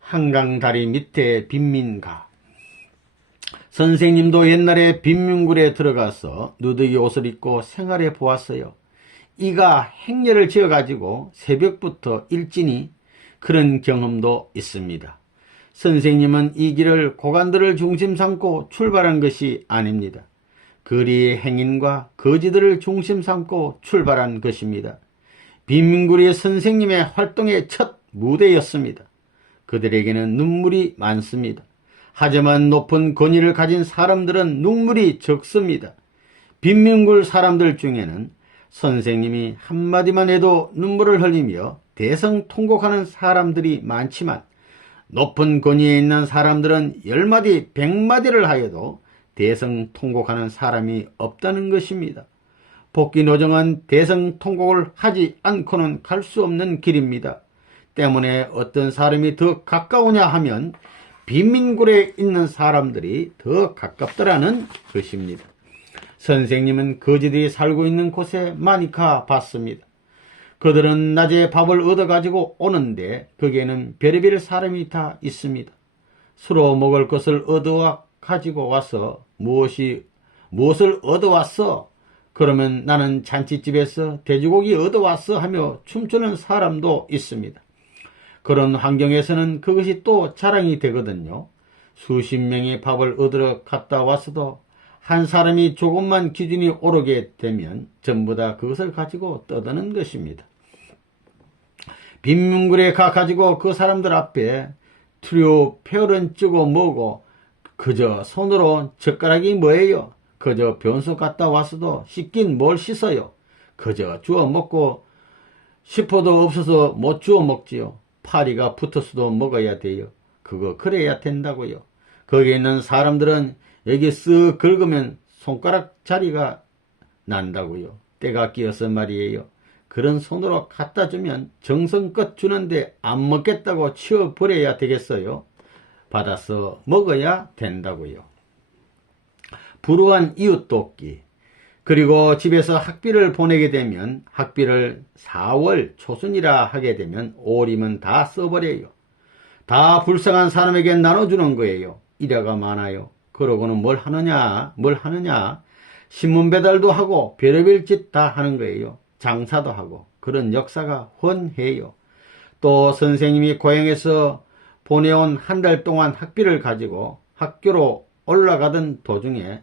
한강다리 밑에 빈민가. 선생님도 옛날에 빈민굴에 들어가서 누더기 옷을 입고 생활해 보았어요. 이가 행렬을 지어가지고 새벽부터 일진이 그런 경험도 있습니다. 선생님은 이 길을 고관들을 중심 삼고 출발한 것이 아닙니다. 거리의 행인과 거지들을 중심 삼고 출발한 것입니다. 빈민굴이 선생님의 활동의 첫 무대였습니다. 그들에게는 눈물이 많습니다. 하지만 높은 권위를 가진 사람들은 눈물이 적습니다. 빈민굴 사람들 중에는 선생님이 한마디만 해도 눈물을 흘리며 대성통곡하는 사람들이 많지만 높은 권위에 있는 사람들은 10마디, 100마디를 하여도 대성통곡하는 사람이 없다는 것입니다. 복귀노정은 대성통곡을 하지 않고는 갈 수 없는 길입니다. 때문에 어떤 사람이 더 가까우냐 하면 빈민굴에 있는 사람들이 더 가깝더라는 것입니다. 선생님은 거지들이 살고 있는 곳에 많이 가봤습니다. 그들은 낮에 밥을 얻어가지고 오는데 거기에는 별의별 사람이 다 있습니다. 서로 먹을 것을 얻어와 가지고 와서 무엇을 얻어왔어? 그러면 나는 잔치집에서 돼지고기 얻어왔어 하며 춤추는 사람도 있습니다. 그런 환경에서는 그것이 또 자랑이 되거든요. 수십 명이 밥을 얻으러 갔다 왔어도 한 사람이 조금만 기준이 오르게 되면 전부 다 그것을 가지고 떠드는 것입니다. 빈민굴에 가가지고 그 사람들 앞에 투료 페어런 찌고 뭐고 그저 손으로 젓가락이 뭐예요? 그저 변소 갔다 왔어도 씻긴 뭘 씻어요? 그저 주워 먹고 싶어도 없어서 못 주워 먹지요. 파리가 붙어서도 먹어야 돼요. 그거 그래야 된다고요. 거기에 있는 사람들은 여기 쓱 긁으면 손가락 자리가 난다고요. 때가 끼어서 말이에요. 그런 손으로 갖다 주면 정성껏 주는데 안 먹겠다고 치워버려야 되겠어요? 받아서 먹어야 된다고요. 불우한 이웃 돕기. 그리고 집에서 학비를 보내게 되면 학비를 4월 초순이라 하게 되면 5월이면 다 써버려요. 다 불쌍한 사람에게 나눠주는 거예요. 이래가 많아요. 그러고는 뭘 하느냐? 신문 배달도 하고 별의별 짓 다 하는 거예요. 장사도 하고. 그런 역사가 훤해요. 또 선생님이 고향에서 보내온 한 달 동안 학비를 가지고 학교로 올라가던 도중에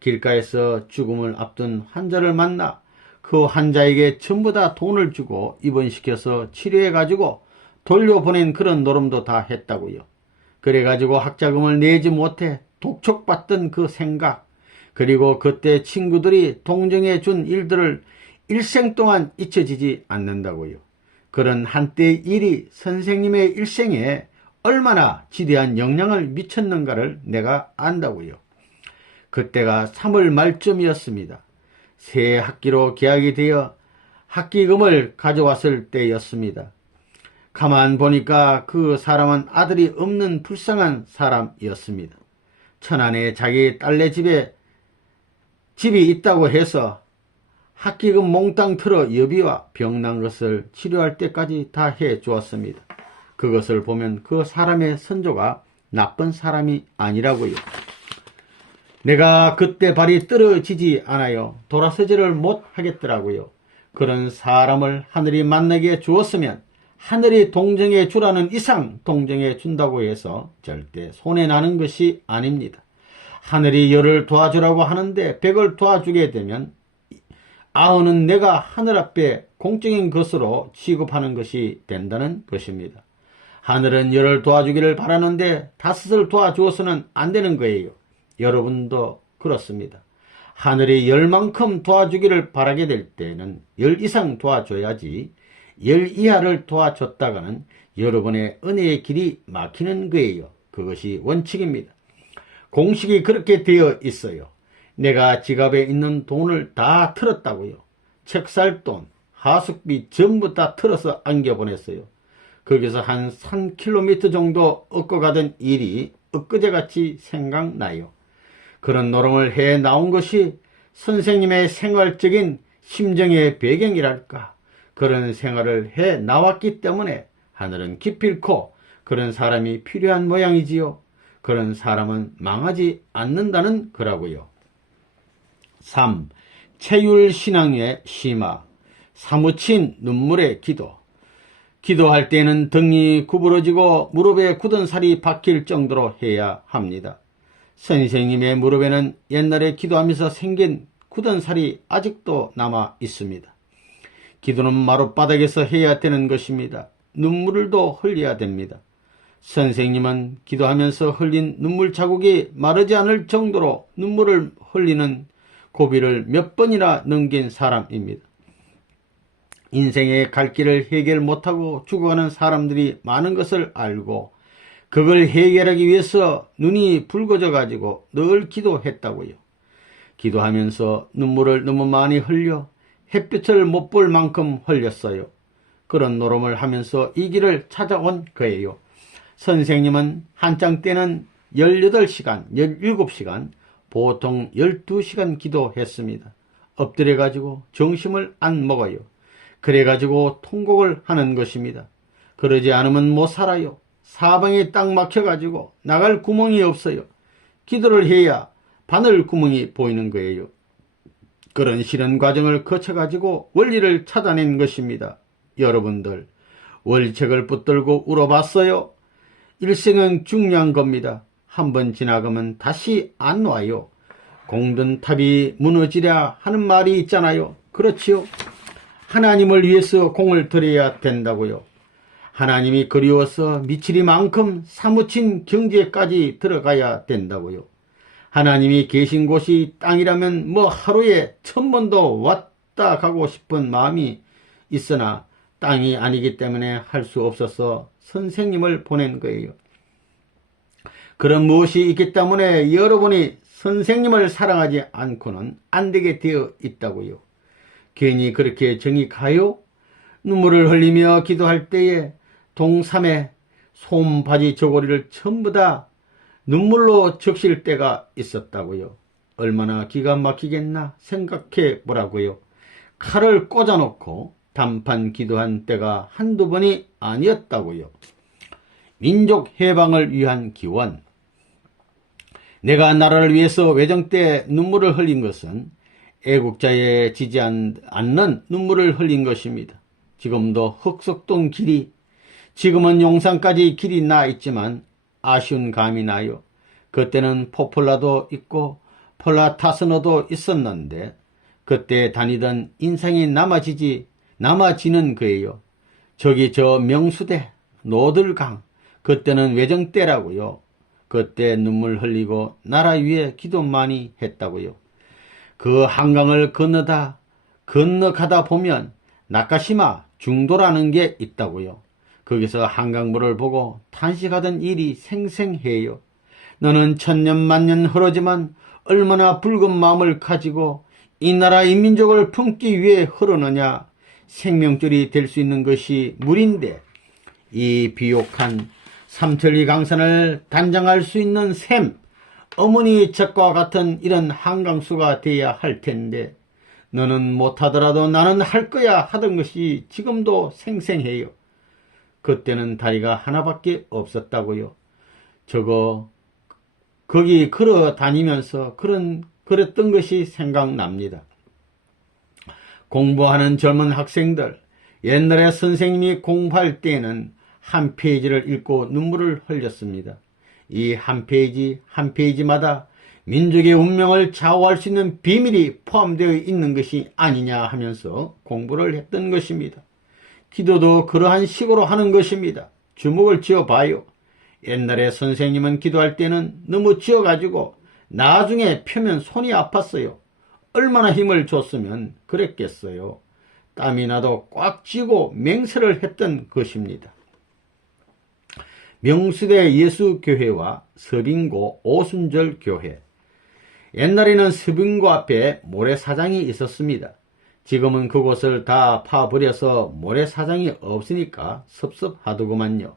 길가에서 죽음을 앞둔 환자를 만나 그 환자에게 전부 다 돈을 주고 입원시켜서 치료해가지고 돌려보낸 그런 노름도 다 했다고요. 그래가지고 학자금을 내지 못해 독촉받던 그 생각, 그리고 그때 친구들이 동정해 준 일들을 일생 동안 잊혀지지 않는다고요. 그런 한때의 일이 선생님의 일생에 얼마나 지대한 영향을 미쳤는가를 내가 안다고요. 그때가 3월 말쯤이었습니다. 새 학기로 개학이 되어 학기금을 가져왔을 때였습니다. 가만 보니까 그 사람은 아들이 없는 불쌍한 사람이었습니다. 천안에 자기 딸네 집이 있다고 해서 학기금 몽땅 틀어 여비와 병난 것을 치료할 때까지 다 해주었습니다. 그것을 보면 그 사람의 선조가 나쁜 사람이 아니라고요. 내가 그때 발이 떨어지지 않아요. 돌아서지를 못하겠더라고요. 그런 사람을 하늘이 만나게 주었으면 하늘이 동정해 주라는 이상 동정해 준다고 해서 절대 손해나는 것이 아닙니다. 하늘이 열을 도와주라고 하는데 100을 도와주게 되면 90은 내가 하늘 앞에 공적인 것으로 취급하는 것이 된다는 것입니다. 하늘은 열을 도와주기를 바라는데 5을 도와주어서는 안 되는 거예요. 여러분도 그렇습니다. 하늘이 10만큼 도와주기를 바라게 될 때는 10 이상 도와줘야지 10 이하를 도와줬다가는 여러분의 은혜의 길이 막히는 거예요. 그것이 원칙입니다. 공식이 그렇게 되어 있어요. 내가 지갑에 있는 돈을 다 틀었다고요. 책 살 돈, 하숙비 전부 다 틀어서 안겨보냈어요. 거기서 한 3km 정도 엇거가던 일이 엊그제같이 생각나요. 그런 노름을 해 나온 것이 선생님의 생활적인 심정의 배경이랄까. 그런 생활을 해 나왔기 때문에 하늘은 기필코 그런 사람이 필요한 모양이지요. 그런 사람은 망하지 않는다는 거라고요. 3. 체율신앙의 심화. 사무친 눈물의 기도. 기도할 때는 등이 구부러지고 무릎에 굳은 살이 박힐 정도로 해야 합니다. 선생님의 무릎에는 옛날에 기도하면서 생긴 굳은 살이 아직도 남아 있습니다. 기도는 마룻바닥에서 해야 되는 것입니다. 눈물도 흘려야 됩니다. 선생님은 기도하면서 흘린 눈물 자국이 마르지 않을 정도로 눈물을 흘리는 고비를 몇 번이나 넘긴 사람입니다. 인생의 갈 길을 해결 못하고 죽어가는 사람들이 많은 것을 알고 그걸 해결하기 위해서 눈이 붉어져 가지고 늘 기도했다고요. 기도하면서 눈물을 너무 많이 흘려 햇빛을 못 볼 만큼 흘렸어요. 그런 노름을 하면서 이 길을 찾아온 거예요. 선생님은 한창 때는 18시간, 17시간, 보통 12시간 기도했습니다. 엎드려가지고 정심을 안 먹어요. 그래가지고 통곡을 하는 것입니다. 그러지 않으면 못 살아요. 사방에 딱 막혀가지고 나갈 구멍이 없어요. 기도를 해야 바늘 구멍이 보이는 거예요. 그런 싫은 과정을 거쳐가지고 원리를 찾아낸 것입니다. 여러분들 원리책을 붙들고 울어봤어요? 일생은 중요한 겁니다. 한번 지나가면 다시 안 와요. 공든 탑이 무너지랴 하는 말이 있잖아요. 그렇지요? 하나님을 위해서 공을 들여야 된다고요. 하나님이 그리워서 미치리만큼 사무친 경지에까지 들어가야 된다고요. 하나님이 계신 곳이 땅이라면 뭐 하루에 1000번도 왔다 가고 싶은 마음이 있으나 땅이 아니기 때문에 할 수 없어서 선생님을 보낸 거예요. 그런 무엇이 있기 때문에 여러분이 선생님을 사랑하지 않고는 안 되게 되어 있다고요. 괜히 그렇게 정이 가요? 눈물을 흘리며 기도할 때에 동삼에 솜바지 저고리를 전부 다 눈물로 적실 때가 있었다고요. 얼마나 기가 막히겠나 생각해 보라고요. 칼을 꽂아놓고 단판 기도한 때가 한두 번이 아니었다고요. 민족 해방을 위한 기원. 내가 나라를 위해서 외정 때 눈물을 흘린 것은 애국자에 지지 않는 눈물을 흘린 것입니다. 지금도 흑석동 길이, 지금은 용산까지 길이 나 있지만 아쉬운 감이 나요. 그때는 포폴라도 있고 폴라타스너도 있었는데 그때 다니던 인상이 남아지는 거예요. 저기 저 명수대, 노들강, 그때는 외정 때라고요. 그때 눈물 흘리고 나라 위에 기도 많이 했다고요. 그 한강을 건너가다 보면 나카시마 중도라는 게 있다고요. 거기서 한강물을 보고 탄식하던 일이 생생해요. 너는 천년만년 흐르지만 얼마나 붉은 마음을 가지고 이 나라 인민족을 품기 위해 흐르느냐. 생명줄이 될 수 있는 것이 물인데 이 비옥한 삼천리 강산을 단장할 수 있는 샘, 어머니 젖과 같은 이런 한강수가 돼야 할 텐데 너는 못하더라도 나는 할 거야 하던 것이 지금도 생생해요. 그때는 다리가 하나밖에 없었다고요. 거기 걸어 다니면서 그랬던 것이 생각납니다. 공부하는 젊은 학생들, 옛날에 선생님이 공부할 때에는 한 페이지를 읽고 눈물을 흘렸습니다. 이 한 페이지 한 페이지마다 민족의 운명을 좌우할 수 있는 비밀이 포함되어 있는 것이 아니냐 하면서 공부를 했던 것입니다. 기도도 그러한 식으로 하는 것입니다. 주먹을 쥐어봐요. 옛날에 선생님은 기도할 때는 너무 쥐어가지고 나중에 펴면 손이 아팠어요. 얼마나 힘을 줬으면 그랬겠어요. 땀이 나도 꽉 쥐고 맹세를 했던 것입니다. 명수대 예수교회와 서빙고 오순절 교회. 옛날에는 서빙고 앞에 모래사장이 있었습니다. 지금은 그곳을 다 파버려서 모래사장이 없으니까 섭섭하더구만요.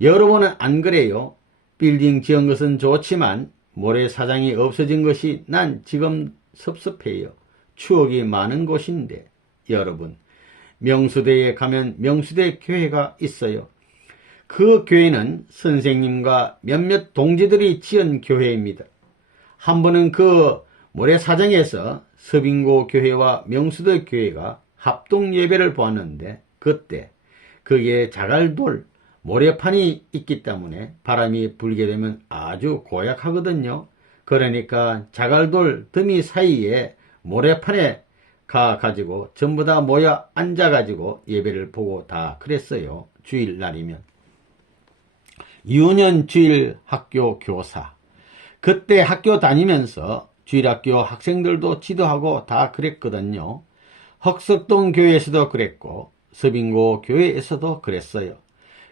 여러분은 안 그래요? 빌딩 지은 것은 좋지만 모래사장이 없어진 것이 난 지금 섭섭해요. 추억이 많은 곳인데. 여러분, 명수대에 가면 명수대 교회가 있어요. 그 교회는 선생님과 몇몇 동지들이 지은 교회입니다. 한 번은 그 모래사장에서 서빙고 교회와 명수대 교회가 합동 예배를 보았는데 그때 거기에 자갈돌 모래판이 있기 때문에 바람이 불게 되면 아주 고약하거든요. 그러니까 자갈돌 더미 사이에 모래판에 가가지고 전부 다 모여 앉아가지고 예배를 보고 다 그랬어요. 주일날이면. 유년 주일 학교 교사. 그때 학교 다니면서 주일학교 학생들도 지도하고 다 그랬거든요. 흑석동 교회에서도 그랬고 서빙고 교회에서도 그랬어요.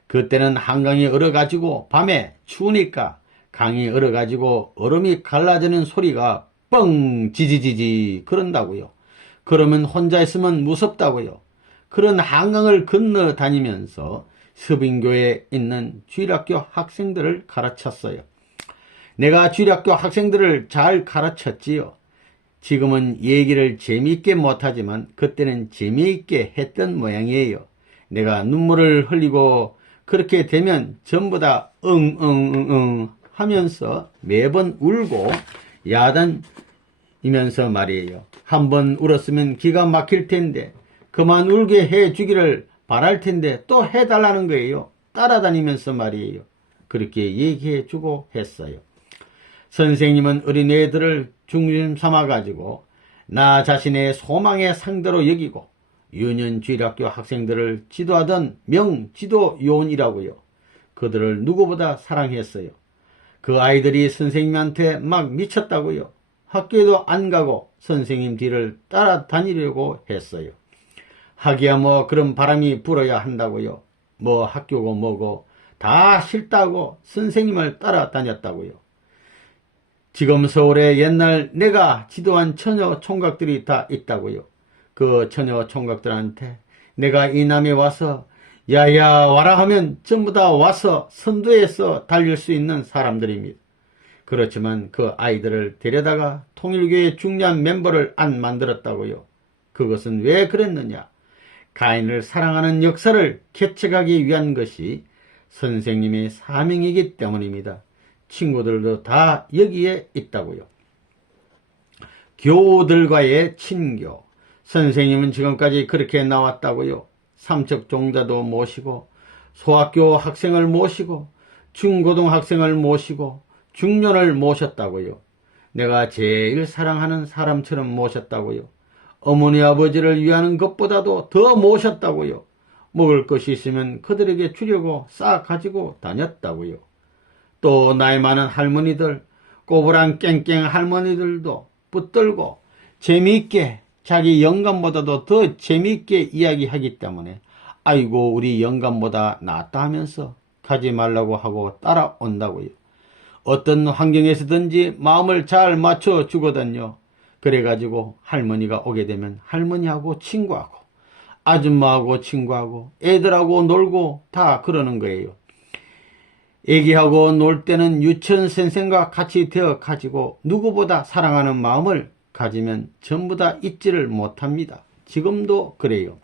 그때는 한강이 얼어가지고 밤에 추우니까 강이 얼어가지고 얼음이 갈라지는 소리가 뻥 지지지지 그런다고요. 그러면 혼자 있으면 무섭다고요. 그런 한강을 건너 다니면서 서빙교에 있는 주일학교 학생들을 가르쳤어요. 내가 주일학교 학생들을 잘 가르쳤지요. 지금은 얘기를 재미있게 못하지만 그때는 재미있게 했던 모양이에요. 내가 눈물을 흘리고 그렇게 되면 전부 다 응응응응 하면서 매번 울고 야단이면서 말이에요. 한번 울었으면 기가 막힐 텐데 그만 울게 해주기를 바랄 텐데 또 해달라는 거예요. 따라다니면서 말이에요. 그렇게 얘기해주고 했어요. 선생님은 어린애들을 중심 삼아가지고 나 자신의 소망의 상대로 여기고 유년주일학교 학생들을 지도하던 명지도요원이라고요. 그들을 누구보다 사랑했어요. 그 아이들이 선생님한테 막 미쳤다고요. 학교에도 안 가고 선생님 뒤를 따라다니려고 했어요. 하기야 뭐 그런 바람이 불어야 한다고요. 뭐 학교고 뭐고 다 싫다고 선생님을 따라다녔다고요. 지금 서울에 옛날 내가 지도한 처녀 총각들이 다 있다고요. 그 처녀 총각들한테 내가 이 남에 와서 야야 와라 하면 전부 다 와서 선두에서 달릴 수 있는 사람들입니다. 그렇지만 그 아이들을 데려다가 통일교의 중요한 멤버를 안 만들었다고요. 그것은 왜 그랬느냐? 가인을 사랑하는 역사를 개척하기 위한 것이 선생님의 사명이기 때문입니다. 친구들도 다 여기에 있다고요. 교우들과의 친교. 선생님은 지금까지 그렇게 나왔다고요. 삼척종자도 모시고 소학교 학생을 모시고 중고등학생을 모시고 중년을 모셨다고요. 내가 제일 사랑하는 사람처럼 모셨다고요. 어머니 아버지를 위하는 것보다도 더 모셨다고요. 먹을 것이 있으면 그들에게 주려고 싹 가지고 다녔다고요. 또 나이 많은 할머니들, 꼬부랑 깽깽 할머니들도 붙들고 재미있게 자기 영감보다도 더 재미있게 이야기하기 때문에 아이고 우리 영감보다 낫다 하면서 가지 말라고 하고 따라온다고요. 어떤 환경에서든지 마음을 잘 맞춰주거든요. 그래가지고 할머니가 오게 되면 할머니하고 친구하고 아줌마하고 친구하고 애들하고 놀고 다 그러는 거예요. 애기하고 놀 때는 유치원 선생과 같이 되어 가지고 누구보다 사랑하는 마음을 가지면 전부 다 잊지를 못합니다. 지금도 그래요.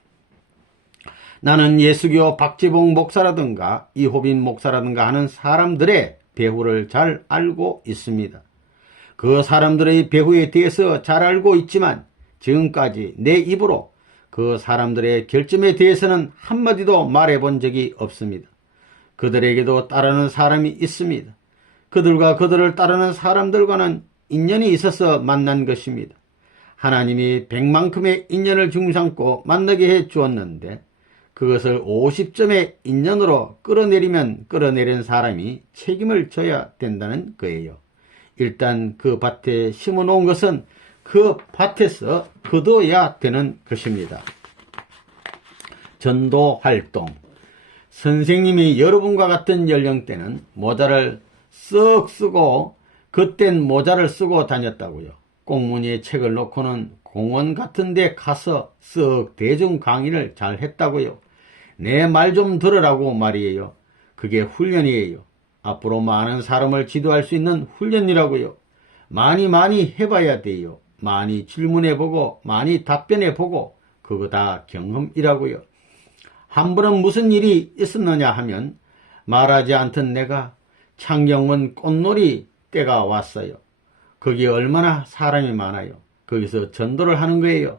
나는 예수교 박지봉 목사라든가 이호빈 목사라든가 하는 사람들의 배후를 잘 알고 있습니다. 그 사람들의 배후에 대해서 잘 알고 있지만 지금까지 내 입으로 그 사람들의 결점에 대해서는 한마디도 말해본 적이 없습니다. 그들에게도 따르는 사람이 있습니다. 그들과 그들을 따르는 사람들과는 인연이 있어서 만난 것입니다. 하나님이 100만큼의 인연을 중삼고 만나게 해 주었는데 그것을 50점의 인연으로 끌어내리면 끌어내린 사람이 책임을 져야 된다는 거예요. 일단 그 밭에 심어놓은 것은 그 밭에서 거둬야 되는 것입니다. 전도 활동. 선생님이 여러분과 같은 연령대는 모자를 쓱 쓰고 그땐 모자를 쓰고 다녔다고요. 꽁무니에 책을 놓고는 공원 같은 데 가서 쓱 대중 강의를 잘 했다고요. 내 말 좀 들으라고 말이에요. 그게 훈련이에요. 앞으로 많은 사람을 지도할 수 있는 훈련이라고요. 많이 해봐야 돼요. 많이 질문해보고 많이 답변해보고 그거 다 경험이라고요. 한 번은 무슨 일이 있었느냐 하면 말하지 않던 내가 창경원 꽃놀이 때가 왔어요. 거기 얼마나 사람이 많아요. 거기서 전도를 하는 거예요.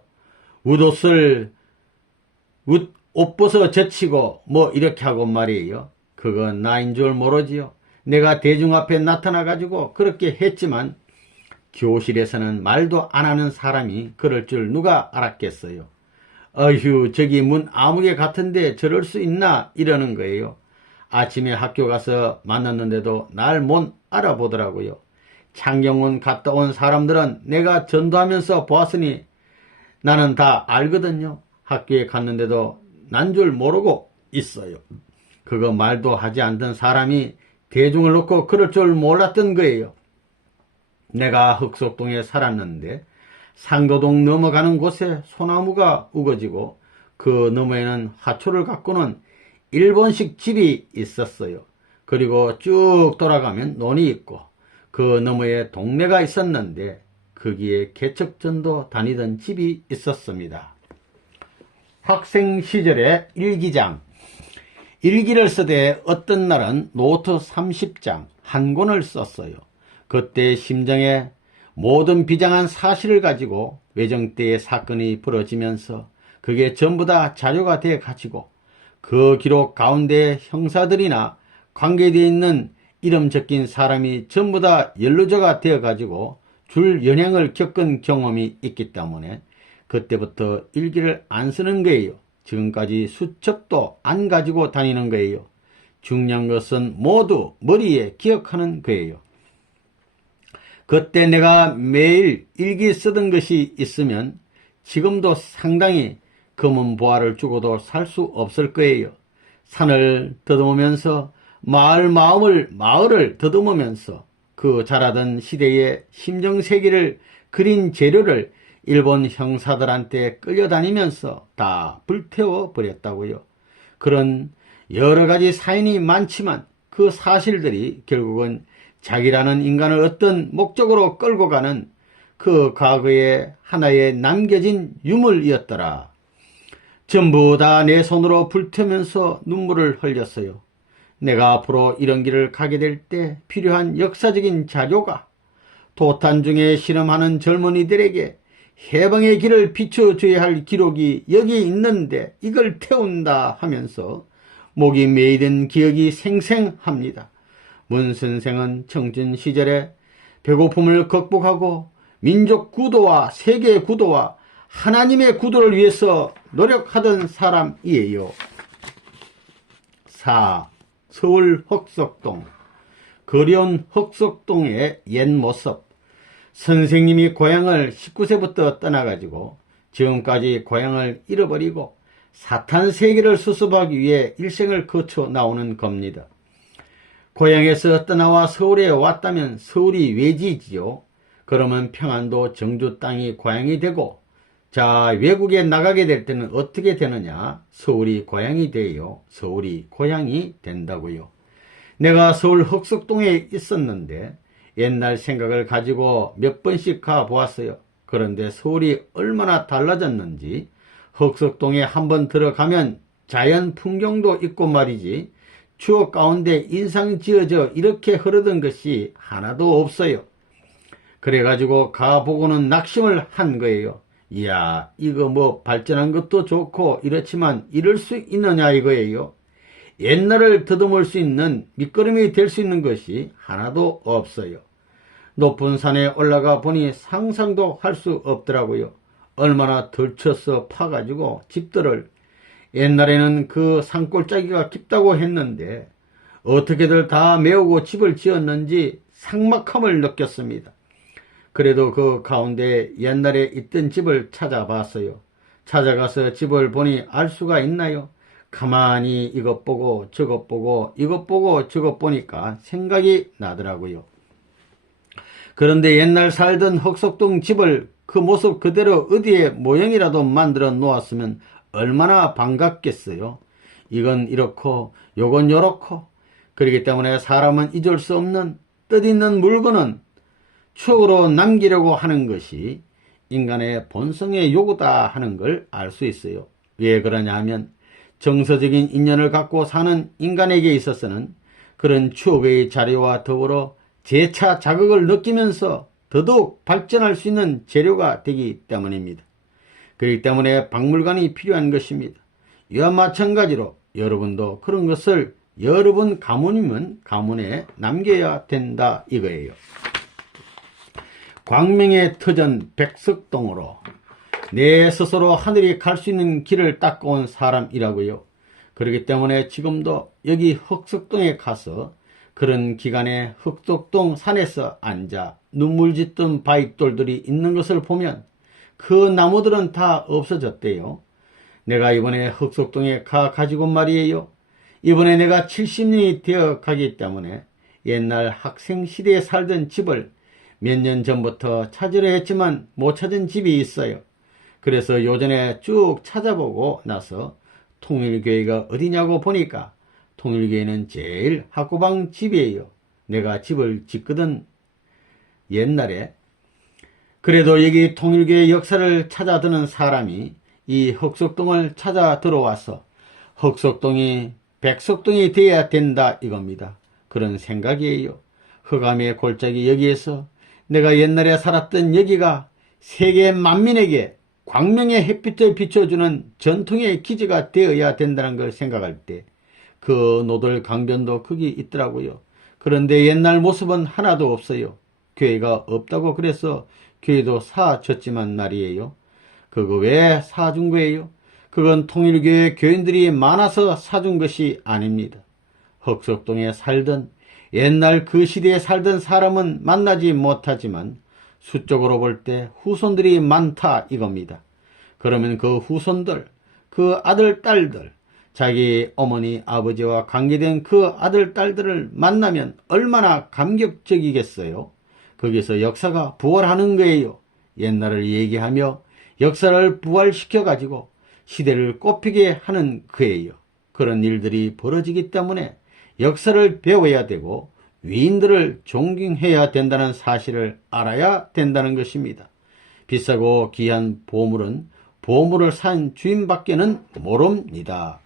옷 벗어 젖히고 뭐 이렇게 하고 말이에요. 그건 나인 줄 모르지요. 내가 대중 앞에 나타나가지고 그렇게 했지만 교실에서는 말도 안 하는 사람이 그럴 줄 누가 알았겠어요. 어휴 저기 문 아무개 같은데 저럴 수 있나 이러는 거예요. 아침에 학교 가서 만났는데도 날 못 알아보더라고요. 창경원 갔다 온 사람들은 내가 전도하면서 보았으니 나는 다 알거든요. 학교에 갔는데도 난 줄 모르고 있어요. 그거 말도 하지 않던 사람이 대중을 놓고 그럴 줄 몰랐던 거예요. 내가 흑석동에 살았는데 상도동 넘어가는 곳에 소나무가 우거지고 그 너머에는 화초를 갖고는 일본식 집이 있었어요. 그리고 쭉 돌아가면 논이 있고 그 너머에 동네가 있었는데 거기에 개척전도 다니던 집이 있었습니다. 학생 시절에 일기장. 일기를 쓰되 어떤 날은 노트 30장 한 권을 썼어요. 그때 심정에 모든 비장한 사실을 가지고 외정 때의 사건이 벌어지면서 그게 전부 다 자료가 돼 가지고 그 기록 가운데 형사들이나 관계되어 있는 이름 적힌 사람이 전부 다 연루자가 되어 가지고 줄 연행을 겪은 경험이 있기 때문에 그때부터 일기를 안 쓰는 거예요. 지금까지 수첩도 안 가지고 다니는 거예요. 중요한 것은 모두 머리에 기억하는 거예요. 그때 내가 매일 일기 쓰던 것이 있으면 지금도 상당히 검은 보화를 주고도 살 수 없을 거예요. 산을 더듬으면서 마을을 더듬으면서 그 자라던 시대의 심정세계를 그린 재료를 일본 형사들한테 끌려다니면서 다 불태워 버렸다고요. 그런 여러 가지 사연이 많지만 그 사실들이 결국은 자기라는 인간을 어떤 목적으로 끌고 가는 그 과거의 하나의 남겨진 유물이었더라. 전부 다 내 손으로 불태우면서 눈물을 흘렸어요. 내가 앞으로 이런 길을 가게 될 때 필요한 역사적인 자료가 도탄 중에 실험하는 젊은이들에게 해방의 길을 비춰줘야 할 기록이 여기 있는데 이걸 태운다 하면서 목이 메이든 기억이 생생합니다. 문 선생은 청춘 시절에 배고픔을 극복하고 민족 구도와 세계 구도와 하나님의 구도를 위해서 노력하던 사람이에요. 4. 서울 흑석동. 그리운 흑석동의 옛 모습. 선생님이 고향을 19세부터 떠나가지고 지금까지 고향을 잃어버리고 사탄 세계를 수습하기 위해 일생을 거쳐 나오는 겁니다. 고향에서 떠나와 서울에 왔다면 서울이 외지지요. 그러면 평안도 정주 땅이 고향이 되고, 자, 외국에 나가게 될 때는 어떻게 되느냐? 서울이 고향이 돼요. 서울이 고향이 된다고요. 내가 서울 흑석동에 있었는데 옛날 생각을 가지고 몇 번씩 가보았어요. 그런데 서울이 얼마나 달라졌는지, 흑석동에 한번 들어가면 자연 풍경도 있고 말이지, 추억 가운데 인상 지어져 이렇게 흐르던 것이 하나도 없어요. 그래가지고 가보고는 낙심을 한 거예요. 이야, 이거 뭐 발전한 것도 좋고 이렇지만 이럴 수 있느냐 이거예요. 옛날을 더듬을 수 있는 밑거름이 될 수 있는 것이 하나도 없어요. 높은 산에 올라가 보니 상상도 할 수 없더라고요. 얼마나 덜쳐서 파가지고 집들을, 옛날에는 그 산골짜기가 깊다고 했는데 어떻게들 다 메우고 집을 지었는지 삭막함을 느꼈습니다. 그래도 그 가운데 옛날에 있던 집을 찾아봤어요. 찾아가서 집을 보니 알 수가 있나요? 가만히 이것 보고 저것 보고 이것 보고 저것 보니까 생각이 나더라고요. 그런데 옛날 살던 흑석동 집을 그 모습 그대로 어디에 모형이라도 만들어 놓았으면 얼마나 반갑겠어요. 이건 이렇고 요건 요렇고. 그렇기 때문에 사람은 잊을 수 없는 뜻있는 물건은 추억으로 남기려고 하는 것이 인간의 본성의 요구다 하는 걸 알 수 있어요. 왜 그러냐 하면 정서적인 인연을 갖고 사는 인간에게 있어서는 그런 추억의 자료와 더불어 재차 자극을 느끼면서 더더욱 발전할 수 있는 재료가 되기 때문입니다. 그렇기 때문에 박물관이 필요한 것입니다. 이와 마찬가지로 여러분도 그런 것을 여러분 가문이면 가문에 남겨야 된다 이거예요. 광명의 터전 백석동으로 내 스스로 하늘이 갈 수 있는 길을 닦아온 사람이라고요. 그렇기 때문에 지금도 여기 흑석동에 가서 그런 기간에 흑석동 산에서 앉아 눈물 짓던 바위돌들이 있는 것을 보면 그 나무들은 다 없어졌대요. 내가 이번에 흑석동에 가지고 말이에요. 이번에 내가 70년이 되어 가기 때문에 옛날 학생 시대에 살던 집을 몇 년 전부터 찾으려 했지만 못 찾은 집이 있어요. 그래서 요전에 쭉 찾아보고 나서 통일교회가 어디냐고 보니까 통일교회는 제일 학구방 집이에요. 내가 집을 짓거든 옛날에. 그래도 여기 통일교회 역사를 찾아 드는 사람이 이 흑석동을 찾아 들어와서 흑석동이 백석동이 되어야 된다 이겁니다. 그런 생각이에요. 흑암의 골짜기 여기에서 내가 옛날에 살았던 여기가 세계 만민에게 광명의 햇빛을 비춰주는 전통의 기지가 되어야 된다는 걸 생각할 때 그 노들 강변도 거기 있더라고요. 그런데 옛날 모습은 하나도 없어요. 교회가 없다고 그래서 교회도 사줬지만 말이에요. 그거 왜 사준 거예요? 그건 통일교회 교인들이 많아서 사준 것이 아닙니다. 흑석동에 살던 옛날 그 시대에 살던 사람은 만나지 못하지만 수적으로 볼 때 후손들이 많다 이겁니다. 그러면 그 후손들, 그 아들, 딸들, 자기 어머니, 아버지와 관계된 그 아들, 딸들을 만나면 얼마나 감격적이겠어요. 거기서 역사가 부활하는 거예요. 옛날을 얘기하며 역사를 부활시켜 가지고 시대를 꼽히게 하는 그예요. 그런 일들이 벌어지기 때문에 역사를 배워야 되고 위인들을 존경해야 된다는 사실을 알아야 된다는 것입니다. 비싸고 귀한 보물은 보물을 산 주인밖에는 모릅니다.